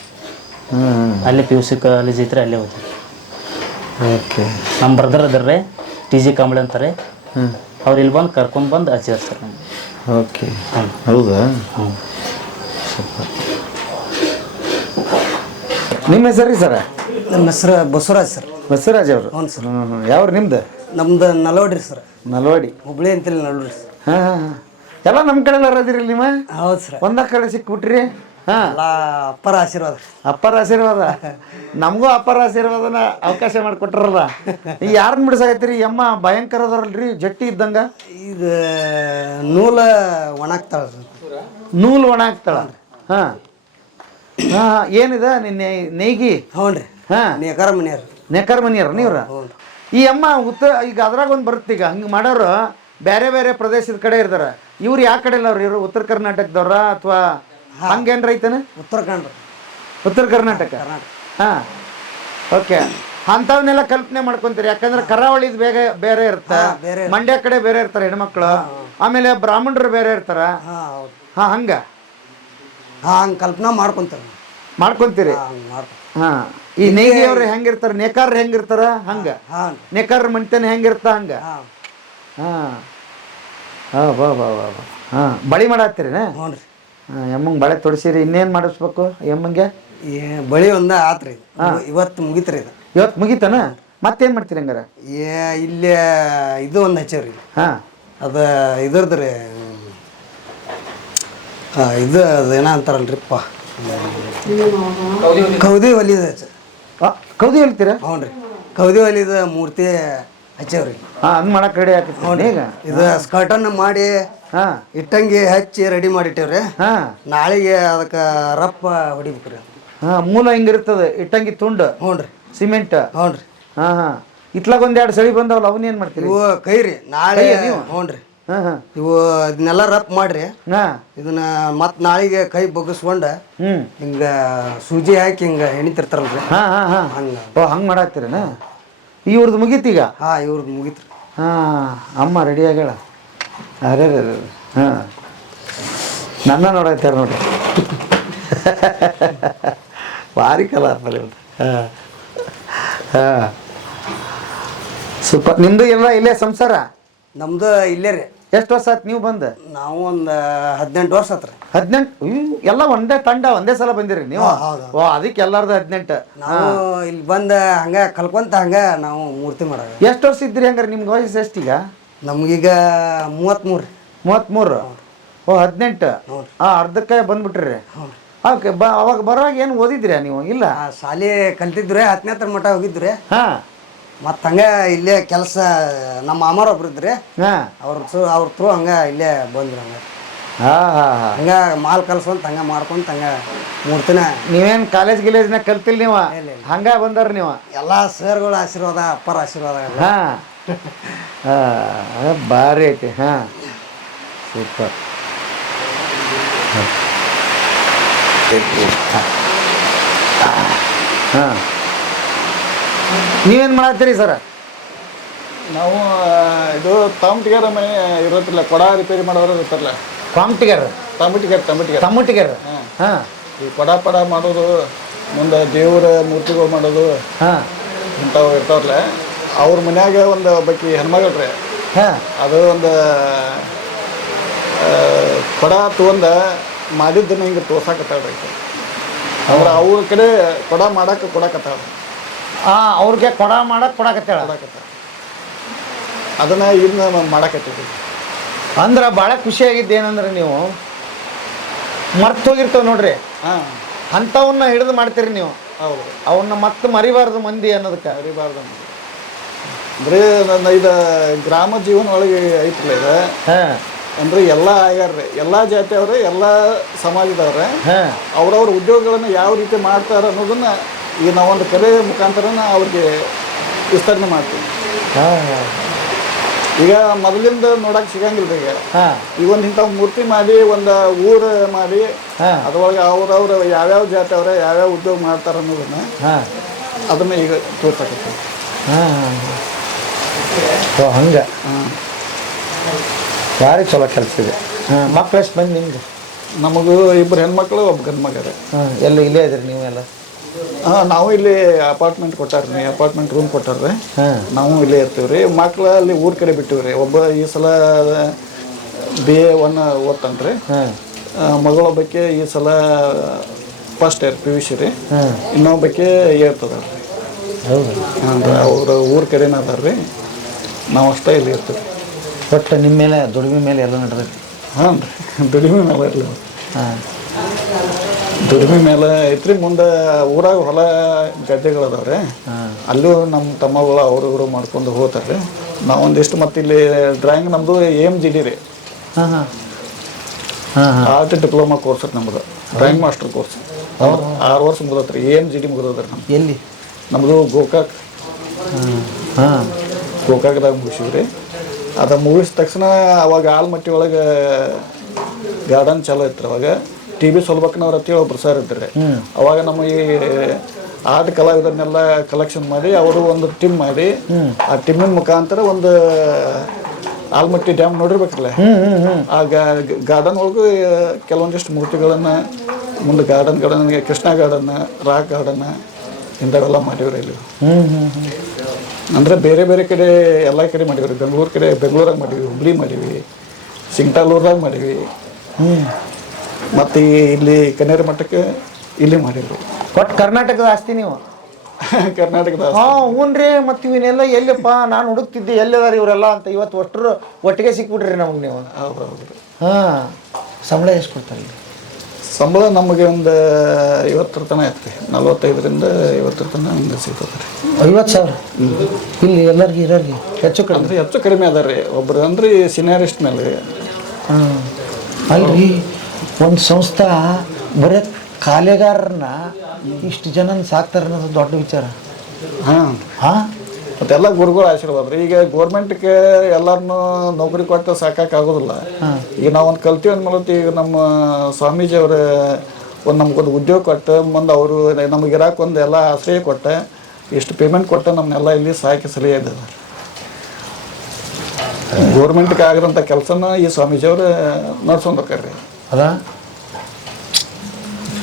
ಹಾಂ, ಅಲ್ಲೇ PUC ಕಾಲೇಜ್ ಐತ್ರಿ, ಅಲ್ಲೇ ಓದಿರಿ. ಓಕೆ. ನಮ್ಮ ಬ್ರದರ್ ಅದಾರ್ರಿ, TG ಕಾಂಬ್ಳೆ ಅಂತಾರೆ. ಅವ್ರು ಇಲ್ಲಿ ಬಂದು ಕರ್ಕೊಂಡು ಬಂದು ಹಚ್ಚಿದಾರೆ ಸರ್ ನಮ್ಗೆ. ಓಕೆ, ಹೌದಾ? ನಿಮ್ಮ ಹೆಸರು ರೀ ಸರ? ನಮ್ಮ ಹೆಸರು ಬಸವರಾಜ್ ಸರ್. ಬಸವರಾಜ್ ಅವರು? ಹ್ಞೂ ಸರ್. ಯಾವ್ರು ನಿಮ್ದು? ನಮ್ದು ನಲ್ವಡಿ ಸರ್. ನಲ್ವಾಡಿ? ಹುಬ್ಳಿ ಅಂತೇಳಿ ನಲ್ವಡಿ ಸರ್. ಹಾಂ ಹಾಂ ಹಾಂ. ಎಲ್ಲ ನಮ್ಮ ಕಡೆ ಅದಿರಿ ನಿಮ್ಮ? ಹೌದು ಸರ್. ಒಂದ ಕಡೆ ಸಿಕ್ಬಿಟ್ರಿ? ಹಾಂ, ಎಲ್ಲ ಅಪ್ಪರ ಆಶೀರ್ವಾದ. ಅಪ್ಪರ ಆಶೀರ್ವಾದ. ನಮಗೂ ಅಪ್ಪರ ಆಶೀರ್ವಾದನ ಅವಕಾಶ ಮಾಡಿಕೊಟ್ರಲ್ಲ. ಈಗ ಯಾರನ್ನ ಬಿಡಿಸಾಕತ್ತೀರಿ? ಅಮ್ಮ ಭಯಂಕರ ಅದಾರಲ್ರಿ, ಜಟ್ಟಿ ಇದ್ದಂಗ. ಇದು ನೂಲ ಒಣಾಕ್ತಾಳ ಸರ್. ನೂಲು ಒಣ ಹಾಕ್ತಾಳ? ಹಾಂ ಹಾಂ. ಏನಿದೆ ನಿನ್ನೆ ನೇಯ್ಗಿ? ಹ್ಞೂ ರೀ. ಹಾಂ, ನೇಕಾರ ಮನೆಯವ್ರು. ನೇಕಾರ ಮನಿಯವ್ರ ನೀವ್ರ? ಈ ಅಮ್ಮ ಈಗ ಅದ್ರಾಗ ಒಂದು ಬರುತ್ತೆ. ಈಗ ಹಂಗೆ ಮಾಡೋರು ಬೇರೆ ಬೇರೆ ಪ್ರದೇಶದ ಕಡೆ ಇರ್ತಾರೆ. ಇವ್ರು ಯಾವ ಕಡೆ ಇಲ್ಲ? ಇವರು ಉತ್ತರ ಕರ್ನಾಟಕದವ್ರ ಅಥವಾ ಹಂಗೇನು ರೈತನ? ಉತ್ತರಾಖಂಡ. ಉತ್ತರ ಕರ್ನಾಟಕ? ಹಾಂ, ಓಕೆ. ಅಂಥವನ್ನೆಲ್ಲ ಕಲ್ಪನೆ ಮಾಡ್ಕೊಂತೀರಿ? ಯಾಕಂದ್ರೆ ಕರಾವಳಿದು ಬೇರೆ ಇರುತ್ತೆ, ಮಂಡ್ಯ ಕಡೆ ಬೇರೆ ಇರ್ತಾರೆ ಹೆಣ್ಮಕ್ಳು, ಆಮೇಲೆ ಬ್ರಾಹ್ಮಣರು ಬೇರೆ ಇರ್ತಾರ. ಹಾಂ ಹೌದು. ಹಾಂ, ಹಂಗೆ ಹಂಗೆ ಕಲ್ಪನಾ ಮಾಡ್ಕೊತಾರೆ. ಮಾಡ್ಕೊಂತೀರಿ ಹಾ ಈ ನೇಗಿಯವ್ರು ಹೆಂಗಿರ್ತಾರೆ ನೇಕಾರ್ರು ಹೆಂಗಿರ್ತಾರ ಹಂಗ ಹಾಂ ನೇಕಾರ್ರ ಮನಿತನ ಹೆಂಗಿರ್ತ ಹಂಗ ಹಾಂ ಹಾ ಹಾ ಬಾ ಬಾ ಬಾ ಬಾ ಹಾ ಬಳಿ ಮಾಡತ್ತೀರಿನ ಹ್ಞೂ ರೀ ಎಮ್ಮಂಗೆ ಬಳೆ ತೊಡಿಸಿರಿ ಇನ್ನೇನು ಮಾಡಿಸ್ಬೇಕು ಎಮ್ಮಂಗೆ ಬಳಿ ಒಂದು ಆತ್ರಿ ಇವತ್ತು ಮುಗಿತ್ರಿ ಇದು ಇವತ್ತು ಮುಗೀತಾನ ಮತ್ತೇನು ಮಾಡ್ತೀರಿ ಹಂಗಾರ ಇಲ್ಲಿ ಇದು ಒಂದು ಹಚ್ಚೇವ್ರಿ ಹಾಂ ಅದು ಇದ್ರದ್ದು ರೀ ಇದು ಅದು ಏನೋ ಅಂತಾರಲ್ರಿಪ್ಪ ಕೌದಿ ಒಲಿದ ಹಚ್ಚ ಕೌದಿ ಹೇಳ್ತೀರಾ ಹ್ಞೂ ರೀ ಕೌದಿ ಒಲಿದ ಮೂರ್ತಿ ಹಚ್ಚೇವ್ರಿ ಹಾಂ ಅದ್ ಮಾಡಕ್ಕೆ ರೆಡಿ ಆಗ್ತದೆ ಈಗ ಇದು ಸ್ಕರ್ಟನ್ನು ಮಾಡಿ ಹಾಂ ಇಟ್ಟಂಗಿ ಹಚ್ಚಿ ರೆಡಿ ಮಾಡಿಟ್ಟೇವ್ರಿ ಹಾಂ ನಾಳೆಗೆ ಅದಕ್ಕೆ ರಪ್ಪ ಹೊಡಿಬೇಕ್ರಿ ಹಾಂ ಮೂಲ ಹಿಂಗಿರ್ತದೆ ಇಟ್ಟಂಗಿ ತುಂಡು ಹ್ಞೂ ರೀ ಸಿಮೆಂಟ್ ಹ್ಞೂ ರೀ ಹಾಂ ಹಾಂ ಇತ್ಲಾಗ ಒಂದೆರಡು ಸಳಿ ಬಂದವಲ್ಲ ಅವನ್ನೇನು ಮಾಡ್ತೀರಿ ಇವು ಕೈ ರೀ ನಾಳೆ ಹ್ಞೂ ರೀ ಹಾಂ ಹಾಂ ಇವು ಇದನ್ನೆಲ್ಲ ರಪ್ ಮಾಡ್ರಿ ಹಾಂ ಇದನ್ನ ಮತ್ತೆ ನಾಳೆಗೆ ಕೈ ಬಗ್ಗಿಸ್ಕೊಂಡು ಹ್ಞೂ ಹಿಂಗೆ ಸೂಜಿ ಹಾಕಿ ಹಿಂಗೆ ಎಣಿತಿರ್ತಾರಲ್ರಿ ಹಾಂ ಹಾಂ ಹಾಂ ಹಂಗೆ ಓ ಹಂಗೆ ಮಾಡಾಕ್ತೀರನ ಇವ್ರದ್ದು ಮುಗೀತೀಗ ಹಾಂ ಇವ್ರದ್ದು ಮುಗೀತ್ರಿ ಹಾಂ ಅಮ್ಮ ರೆಡಿ ಆಗ್ಯಾಳ ಅರೆ ಹಾಂ ನನ್ನ ನೋಡಾಕ್ತಾರ ನೋಡ್ರಿ ಭಾರಿ ಕಲರ್ಫುಲ್ ಹಾಂ ಹಾಂ ಸೂಪರ್ ನಿಮ್ಮದು ಎಲ್ಲ ಇಲ್ಲೇ ಸಂಸಾರ ನಮ್ದು ಇಲ್ಲೇ ರೀ ಎಷ್ಟು ವರ್ಷ ಆಯ್ತು ನೀವು ಬಂದು ನಾವು ಒಂದು 18 ವರ್ಷ ಆತ್ರಿ 18 ಎಲ್ಲ ಒಂದೇ ತಂಡ ಒಂದೇ ಸಲ ಬಂದಿರಿ ನೀವು ಹೌದು. ಓ ಅದಕ್ಕೆ ಎಲ್ಲಾರ್ದು 18 ನಾವು ಇಲ್ಲಿ ಬಂದು ಹಂಗೆ ಕಲ್ಕೊಂತ ಹಂಗೆ ನಾವು ಮೂರ್ತಿ ಮಾಡೋದು ಎಷ್ಟು ವರ್ಷ ಇದ್ರಿ ಹಂಗಾರೆ ನಿಮ್ಗೆ ವಯಸ್ಸು ಎಷ್ಟೀಗ ನಮಗೀಗ 33 ರೀ 33 ಓ 18 ಅರ್ಧಕ್ಕೆ ಬಂದ್ಬಿಟ್ರಿ ಓಕೆ ಅವಾಗ ಬರುವಾಗ ಏನು ಓದಿದ್ರಿ ನೀವು ಇಲ್ಲ ಶಾಲೆ ಕಲ್ತಿದ್ರಿ 10ನೇ ತರ ಮಟ್ಟ ಹೋಗಿದ್ರಿ ಹಾಂ ಮತ್ತು ಹಂಗೆ ಇಲ್ಲೇ ಕೆಲಸ ನಮ್ಮ ಮಾಮಾರ ಒಬ್ರು ಇದ್ರಿ ಹಾಂ ಅವ್ರ ಥ್ರೂ ಹಂಗೆ ಇಲ್ಲೇ ಬಂದ್ರಿ ಹಂಗೆ ಹಾಂ ಹಾಂ ಹಾಂ ಹಂಗೆ ಮಾಲ್ ಕಲ್ಸ್ಕೊಂತ ಹಂಗೆ ಮಾಡ್ಕೊಂತ ಹಂಗೆ ಮೂರ್ತಿನ ನೀವೇನು ಗಿಲೇಜ್ನಾಗ ಕಲ್ತಿಲ್ಲ ನೀವು ಹಂಗ ಬಂದಾರ ನೀವು ಎಲ್ಲ ಸರ್ಗಳ ಆಶೀರ್ವಾದ ಅಪ್ಪರ ಆಶೀರ್ವಾದ ಎಲ್ಲ ಹಾಂ ಹಾಂ ಭಾರಿ ಐತಿ ಹಾಂ ಸೂಪರ್ ಹಾಂ ನೀವೇನು ಮಾಡತ್ತೀರಿ ಸರ ನಾವು ಇದು ತಾಮ್ಟಿಗಾರ ಮನೆ ಇರೋದಿಲ್ಲ ಕೊಡ ರಿಪೇರಿ ಮಾಡೋರು ಇರ್ತಾರಲ್ಲ ಕಾಮ್ಟಿಗರ್ ತಾಂಬಿಟಿಗಾರ ತಮ್ಮಟಿಗರ್ ಹಾಂ ಈ ಕೊಡ ಪಡ ಮಾಡೋದು ಮುಂದೆ ದೇವರ ಮೂರ್ತಿಗಳು ಮಾಡೋದು ಹಾಂ ಇಂಥವು ಇರ್ತಾವಲ್ಲ ಅವ್ರ ಮನ್ಯಾಗ ಒಂದು ಒಬ್ಬಾಕಿ ಹೆಣ್ಮಗಳ್ರಿ ಹಾಂ ಅದು ಒಂದು ಕೊಡ ತೊಗೊಂಡು ಮಾಡಿದ್ದನ್ನ ಹಿಂಗೆ ತೋರ್ಸಾಕತ್ತಾಳ್ರಿ ಅವ್ರ ಅವ್ರ ಕಡೆ ಕೊಡ ಮಾಡಕ್ಕೆ ಕೊಡಕತ್ತಾಳ ಅವ್ರಿಗೆ ಕೊಡ ಮಾಡಕ್ಕೆ ಕೊಡಕತ್ತೇಳ ಅದನ್ನ ಇದನ್ನ ಮಾಡಕತ್ತೀವಿ ಅಂದ್ರೆ ಭಾಳ ಖುಷಿಯಾಗಿದ್ದು ಏನಂದ್ರೆ ನೀವು ಮರ್ತು ಹೋಗಿರ್ತಾವೆ ನೋಡ್ರಿ ಹಾಂ ಅಂಥವನ್ನ ಹಿಡಿದು ಮಾಡ್ತೀರಿ ನೀವು ಹೌದು ಅವನ್ನ ಮತ್ತೆ ಮರಿಬಾರ್ದು ಮಂದಿ ಅನ್ನೋದಕ್ಕೆ ಅರಿಬಾರ್ದು ಅಂದ್ರೆ ನನ್ನ ಇದು ಗ್ರಾಮ ಜೀವನ ಒಳಗೆ ಐತಲ್ಲ ಇದು ಹಾಂ ಅಂದ್ರೆ ಎಲ್ಲ ಆಗ್ಯಾರ್ರಿ ಎಲ್ಲ ಜಾತಿಯವ್ರೆ ಎಲ್ಲ ಸಮಾಜದವ್ರೆ ಹಾಂ ಅವ್ರವ್ರ ಉದ್ಯೋಗಗಳನ್ನು ಯಾವ ರೀತಿ ಮಾಡ್ತಾರೆ ಅನ್ನೋದನ್ನ ಈಗ ನಾವೊಂದು ಕಲೆ ಮುಖಾಂತರನ ಅವ್ರಿಗೆ ವಿಸ್ತರಣೆ ಮಾಡ್ತೀವಿ ಹಾಂ ಈಗ ಮೊದಲಿಂದ ನೋಡಕ್ಕೆ ಸಿಗಂಗಿಲ್ಲ ಈಗ ಹಾಂ ಈಗ ಒಂದು ಇಂಥ ಮೂರ್ತಿ ಮಾಡಿ ಒಂದು ಊರು ಮಾಡಿ ಹಾಂ ಅದ್ರೊಳಗೆ ಅವ್ರವ್ರು ಯಾವ್ಯಾವ ಜಾತಿಯವ್ರೆ ಯಾವ್ಯಾವ ಉದ್ಯೋಗ ಮಾಡ್ತಾರೆ ಅನ್ನೋದನ್ನ ಹಾಂ ಅದನ್ನ ಈಗ ತೋರ್ಸಕತ್ತೀವಿ ಹಾಂ ಓ ಹಂಗೆ ಹಾಂ ಭಾರಿ ಚಲೋ ಕೆಲಸ ಇದೆ ಹಾಂ ಮಕ್ಳು ಎಷ್ಟು ಬಂದು ನಿಮ್ಗೆ ನಮಗೂ ಇಬ್ಬರು ಹೆಣ್ಮಕ್ಳು ಒಬ್ಬ ಗಂಡು ಮಗ ರೀ ಹಾಂ ಎಲ್ಲ ಇಲ್ಲೇ ಇದ್ರಿ ನೀವೆಲ್ಲ ಹಾಂ ನಾವು ಇಲ್ಲಿ ಅಪಾರ್ಟ್ಮೆಂಟ್ ಕೊಟ್ಟಾರ್ರಿ ಅಪಾರ್ಟ್ಮೆಂಟ್ ರೂಮ್ ಕೊಟ್ಟಾರ್ರಿ ಹಾಂ ನಾವು ಇಲ್ಲೇ ಇರ್ತೀವಿ ರೀ ಮಕ್ಳು ಅಲ್ಲಿ ಊರ ಕಡೆ ಬಿಟ್ಟಿವಿ ರೀ ಒಬ್ಬ ಈ ಸಲ BA 1 ಓದ್ತಾನ್ರಿ ಹಾಂ ಮಗಳೊಬ್ಬಕ್ಕೆ ಈ ಸಲ ಫಸ್ಟ್ ಇಯರ್ PUC ರೀ ಹಾಂ ಇನ್ನೊಬ್ಬಕ್ಕೆ ಏರ್ತದಾರ ರೀ ಹೌದು ಹಾಂ ರೀ ಅವ್ರ ಊರ ಕಡೆನೇ ಅದಾರ ರೀ ನಾವು ಅಷ್ಟೇ ಇಲ್ಲಿ ಇರ್ತೀವಿ ಒಟ್ಟು ನಿಮ್ಮ ಮೇಲೆ ದುಡಿಮೆ ಮೇಲೆ ಎಲ್ಲ ನಡೆದೈತಿ ಹಾಂ ರೀ ದುಡಿಮೆ ಮೇಲೆ ಇರಲಿ ಹಾಂ ದುಡಿಮೆ ಮೇಲೆ ಐತ್ರಿ ಮುಂದೆ ಊರಾಗ ಹೊಲ ಗದ್ದೆಗಳದಾವ್ರಿ ಅಲ್ಲೂ ನಮ್ಮ ತಮ್ಮಗಳು ಅವರು ಇವರು ಮಾಡ್ಕೊಂಡು ಹೋಗ್ತಾರೆ ನಾವೊಂದಿಷ್ಟು ಮತ್ತು ಇಲ್ಲಿ ಡ್ರಾಯಿಂಗ್ ನಮ್ಮದು AMGD ರೀ ಹಾಂ ಹಾಂ ಹಾಂ ಹಾಂ ಆರ್ಟ್ ಡಿಪ್ಲೊಮಾ ಕೋರ್ಸ್ ರೀ ನಮ್ಮದು ಡ್ರಾಯಿಂಗ್ ಮಾಸ್ಟರ್ ಕೋರ್ಸ್ 6 ವರ್ಷ ಮುಗಿದತ್ರಿ AMGD ಮುಗಿದದ್ರಿ ನಮ್ದು ಎಲ್ಲಿ ನಮ್ಮದು ಗೋಕಾಕ್ ಹಾಂ ಗೋಕಾಕ್ದಾಗ ಮುಗಿಸಿವಿ ರೀ ಅದು ಮುಗಿಸಿದ ತಕ್ಷಣ ಅವಾಗ ಆಲ್ಮಟ್ಟಿ ಒಳಗೆ ಗಾರ್ಡನ್ ಚಾಲೂ ಇತ್ತು ಅವಾಗ TB ಸೊಲ್ಬಕ್ಕನವ್ರು ಅಂತೇಳಿ ಒಬ್ರು ಸರ್ ಇದ್ರಿ ಅವಾಗ ನಮ್ಮ ಈ ಆರ್ಟ್ ಕಲಾವಿದರನ್ನೆಲ್ಲ ಕಲೆಕ್ಷನ್ ಮಾಡಿ ಅವರು ಒಂದು ಟೀಮ್ ಮಾಡಿ ಆ ಟೀಮಿನ ಮುಖಾಂತರ ಒಂದು ಆಲ್ಮಟ್ಟಿ ಡ್ಯಾಮ್ ನೋಡಿರ್ಬೇಕಲ್ಲ ಆ ಗಾರ್ಡನ್ ಒಳಗೂ ಕೆಲವೊಂದಿಷ್ಟು ಮೂರ್ತಿಗಳನ್ನು ಮುಂದೆ garden Krishna garden rock garden ಇಂಥವೆಲ್ಲ ಮಾಡೀವ್ರಿ ಇಲ್ಲಿ. ಅಂದರೆ ಬೇರೆ ಬೇರೆ ಕಡೆ ಎಲ್ಲ ಕಡೆ ಮಾಡೀವ್ರಿ. ಬೆಂಗಳೂರಾಗ ಮಾಡೀವಿ, ಹುಬ್ಳಿ ಮಾಡೀವಿ, ಸಿಂಗ್ಟಾಲೂರ್ದಾಗ ಮಾಡೀವಿ, ಮತ್ತು ಇಲ್ಲಿ ಕನ್ನೇರಿ ಮಠಕ್ಕೆ ಇಲ್ಲಿ ಮಾಡೀವ್ರಿ. ಒಟ್ಟು ಕರ್ನಾಟಕದ ಆಸ್ತಿ ನೀವು? ಕರ್ನಾಟಕದ ಹ್ಞೂ ರೀ. ಮತ್ತು ಇವನ್ನೆಲ್ಲ ಎಲ್ಲಿಪ್ಪ ನಾನು ಹುಡುಕ್ತಿದ್ದೆ ಎಲ್ಲಿದಾರೆ ಇವರೆಲ್ಲ ಅಂತ. ಇವತ್ತು ಒಟ್ಟಿಗೆ ಸಿಕ್ಬಿಟ್ರಿ ನಮಗೆ ನೀವು. ಹೌದು. ಹಾಂ, ಸಂಬಳ ಎಷ್ಟು ಕೊಡ್ತಾರೆ ಇಲ್ಲಿ? ಸಂಬಳ ನಮಗೆ ಒಂದು 50 ತನಕ ಐತೆ ರೀ. 45ರಿಂದ 50 ತನಕ ಒಂದು ಸಿಗ್ತದೆ ರೀ. 50,000 ಇಲ್ಲಿ ಎಲ್ಲರಿಗೆ ಇರೋರಿಗೆ ಹೆಚ್ಚು ಕಡಿಮೆ? ಅಂದರೆ ಹೆಚ್ಚು ಕಡಿಮೆ ಅದ ರೀ. ಒಬ್ರು ಅಂದ್ರೆ ಸೀನಿಯರಿಸ್ಟ್ ಮೇಲೆ. ಹಾಂ, ಅಲ್ರಿ ಒಂದು ಸಂಸ್ಥೆ ಬರೀ ಕಾಲೆಗಾರರನ್ನ ಇಷ್ಟು ಜನ ಸಾಕ್ತಾರೆ ಅನ್ನೋದು ದೊಡ್ಡ ವಿಚಾರ. ಹಾಂ ಹಾಂ, ಮತ್ತೆಲ್ಲ ಗುರುಗಳ ಆಶೀರ್ವಾದ ರೀ. ಈಗ ಗೋರ್ಮೆಂಟ್ಗೆ ಎಲ್ಲರನ್ನೂ ನೌಕರಿ ಕೊಟ್ಟು ಸಾಕಾಗೋದಿಲ್ಲ. ಈಗ ನಾವು ಒಂದು ಕಲ್ತೀವಿ ಅಂದ್ಮೇಲೆ ಈಗ ನಮ್ಮ ಸ್ವಾಮೀಜಿ ಅವ್ರ ನಮ್ಗೊಂದು ಉದ್ಯೋಗ ಕೊಟ್ಟು ಮುಂದೆ ಅವರು ನಮಗೆ ಇರಾಕೆ ಒಂದು ಎಲ್ಲ ಆಶ್ರಯ ಕೊಟ್ಟು ಇಷ್ಟು ಪೇಮೆಂಟ್ ಕೊಟ್ಟು ನಮ್ಮನ್ನೆಲ್ಲ ಇಲ್ಲಿ ಸಾಕಿ ಸರಿಯಾದ ಗೋರ್ಮೆಂಟ್ಗೆ ಆಗಿರೋಂಥ ಕೆಲಸನ ಈ ಸ್ವಾಮೀಜಿ ಅವರು ನಡ್ಸ್ಕೊಂಡು ಹೋಗ್ತಾರೆ ರೀ. ಅದ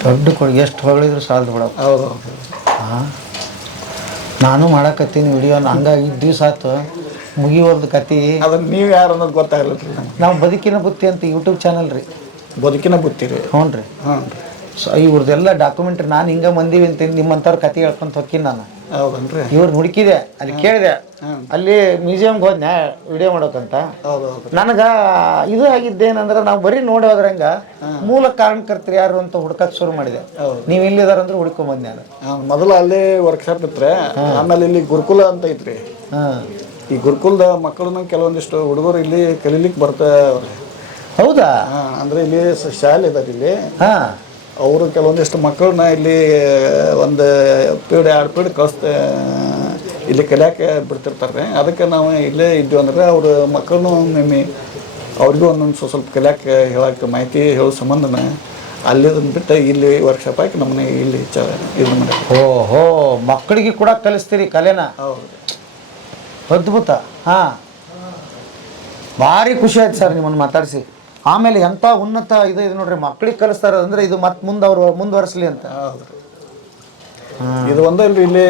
ದೊಡ್ಡ ಎಷ್ಟು ಹೊಗಳಿದ್ರು ಸಾಲದು ಬಿಡ. ಹೌದು. ಹಾಂ, ನಾನು ಮಾಡಕತ್ತೀನಿ ವಿಡಿಯೋ. ಹಂಗಾಗಿ ದಿವ್ಸ ಆಯ್ತು ಮುಗಿವಲ್ದು ಕತೆ. ಅದನ್ನು ನೀವು ಯಾರು ಅನ್ನೋದು ಗೊತ್ತಾಗಲ್ಲ ರೀ ನಮ್ಗೆ. ನಾವು ಬದುಕಿನ ಬುತ್ತಿ ಅಂತ ಯೂಟ್ಯೂಬ್ ಚಾನಲ್ ರೀ. ಬದುಕಿನ ಬುತ್ತಿ ರೀ. ಹ್ಞೂ ರೀ. ಹಾಂ ರೀ. ಸೊ ಇವ್ರದ್ದೆಲ್ಲ ಡಾಕ್ಯುಮೆಂಟ್ರಿ ನಾನು ಹಿಂಗೆ ಮಂದಿವಿ ಅಂತ ನಿಮ್ಮಂಥವ್ರ ಕತೆ ಹೇಳ್ಕೊಂತ ಹೊಕ್ಕಿನಿ ನಾನು. ಹೌದನ್ರಿ. ಇವ್ರನ್ನ ಹುಡುಕಿದೆ, ಅಲ್ಲಿ ಕೇಳಿದೆ, ಅಲ್ಲಿ ಮ್ಯೂಸಿಯಮ್ಗೆ ಹೋದ್ನೆ ವಿಡಿಯೋ ಮಾಡೋಕಂತ. ನನಗೆ ಇದು ಆಗಿದ್ದೇನಂದ್ರೆ ನಾವು ಬರೀ ನೋಡಿ ಹೋದ್ರಂಗ ಮೂಲ ಕಾರಣಕರ್ತರು ಯಾರು ಅಂತ ಹುಡ್ಕಕ್ಕೆ ಶುರು ಮಾಡಿದೆ. ನೀವು ಇಲ್ಲಿದಾರಂದ್ರೆ ಹುಡ್ಕೊಂಬಂದೆ ನಾನು. ಮೊದಲು ಅಲ್ಲೇ ವರ್ಕ್ಶಾಪ್ ಇತ್ತು. ಆಮೇಲೆ ಇಲ್ಲಿ ಗುರುಕುಲ ಅಂತ ಐತ್ರಿ. ಈ ಗುರುಕುಲದ ಮಕ್ಕಳನ್ನ ಕೆಲವೊಂದಿಷ್ಟು ಹುಡುಗರು ಇಲ್ಲಿ ಕಲೀಲಿಕ್ಕೆ ಬರ್ತಾವ್ರಿ. ಹೌದಾ? ಅಂದರೆ ಇಲ್ಲಿ ಶಾಲೆ ಇದಾರೆ ಇಲ್ಲಿ. ಹಾಂ, ಅವರು ಕೆಲವೊಂದಿಷ್ಟು ಮಕ್ಕಳನ್ನ ಇಲ್ಲಿ ಒಂದು ಪೀಡ್ 2 ಪೀಡ್ ಇಲ್ಲಿ ಕಲಿಯಾಕೆ ಬಿಡ್ತಿರ್ತಾರೆ. ಅದಕ್ಕೆ ನಾವು ಇಲ್ಲೇ ಇದ್ವಿ ಅಂದ್ರೆ ಅವ್ರ ಮಕ್ಕಳನ್ನು ಒಮ್ಮೆ ಅವ್ರಿಗೂ ಒಂದೊಂದು ಸ್ವಲ್ಪ ಕಲಿಯಾಕೆ ಹೇಳಕ್ಕೆ ಮಾಹಿತಿ ಹೇಳೋ ಸಂಬಂಧನ ಅಲ್ಲಿದನ್ನು ಬಿಟ್ಟು ಇಲ್ಲಿ ವರ್ಕ್ಶಾಪ್ ಹಾಕಿ ನಮ್ಮನೆ ಇಲ್ಲಿ ಇದು ಮಾಡಿ. ಓಹೋ, ಮಕ್ಕಳಿಗೆ ಕೂಡ ಕಲಿಸ್ತೀರಿ ಕಲೆನ? ಹೌದು. ಅದ್ಭುತ. ಹಾಂ, ಭಾರಿ ಖುಷಿ ಆಯ್ತು ಸರ್ ನಿಮ್ಮನ್ನು ಮಾತಾಡಿಸಿ. ಆಮೇಲೆ ಎಂಥ ಉನ್ನತ ಇದು ನೋಡ್ರಿ, ಮಕ್ಕಳಿಗೆ ಕಲಿಸ್ತಾರೆ ಅಂದರೆ ಇದು ಮತ್ತೆ ಮುಂದೆ ಅವರು ಮುಂದುವರಿಸಲಿ ಅಂತ. ಹೌದು. ಇದು ಒಂದಲ್ರಿ ಇಲ್ಲಿ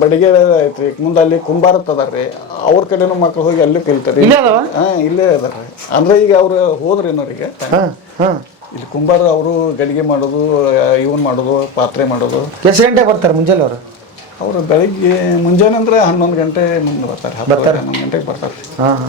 ಬಡಿಗೆ ಐತ್ರಿ. ಮುಂದೆ ಅಲ್ಲಿ ಕುಂಬಾರ ಅದಾರ್ರಿ. ಅವ್ರ ಕಡೆನೂ ಮಕ್ಕಳು ಹೋಗಿ ಅಲ್ಲಿ ಕಲಿತಾರೆ. ಇಲ್ಲೇ ಅದಾರ್ರಿ. ಅಂದ್ರೆ ಈಗ ಅವ್ರು ಹೋದ್ರಿ ಇನ್ನೋರಿಗೆ ಇಲ್ಲಿ ಕುಂಬಾರ ಅವರು ಗಡಿಗೆ ಮಾಡೋದು, ಇವನ್ ಮಾಡೋದು, ಪಾತ್ರೆ ಮಾಡೋದು. ಎಷ್ಟು ಗಂಟೆಗೆ ಬರ್ತಾರೆ ಮುಂಜಾನೆ ಅವರು ಬೆಳಿಗ್ಗೆ ಮುಂಜಾನೆ ಅಂದ್ರೆ 11 ಗಂಟೆ ಮುಂದೆ ಬರ್ತಾರೆ. 11 ಗಂಟೆಗೆ ಬರ್ತಾರೆ. ಹಾಂ.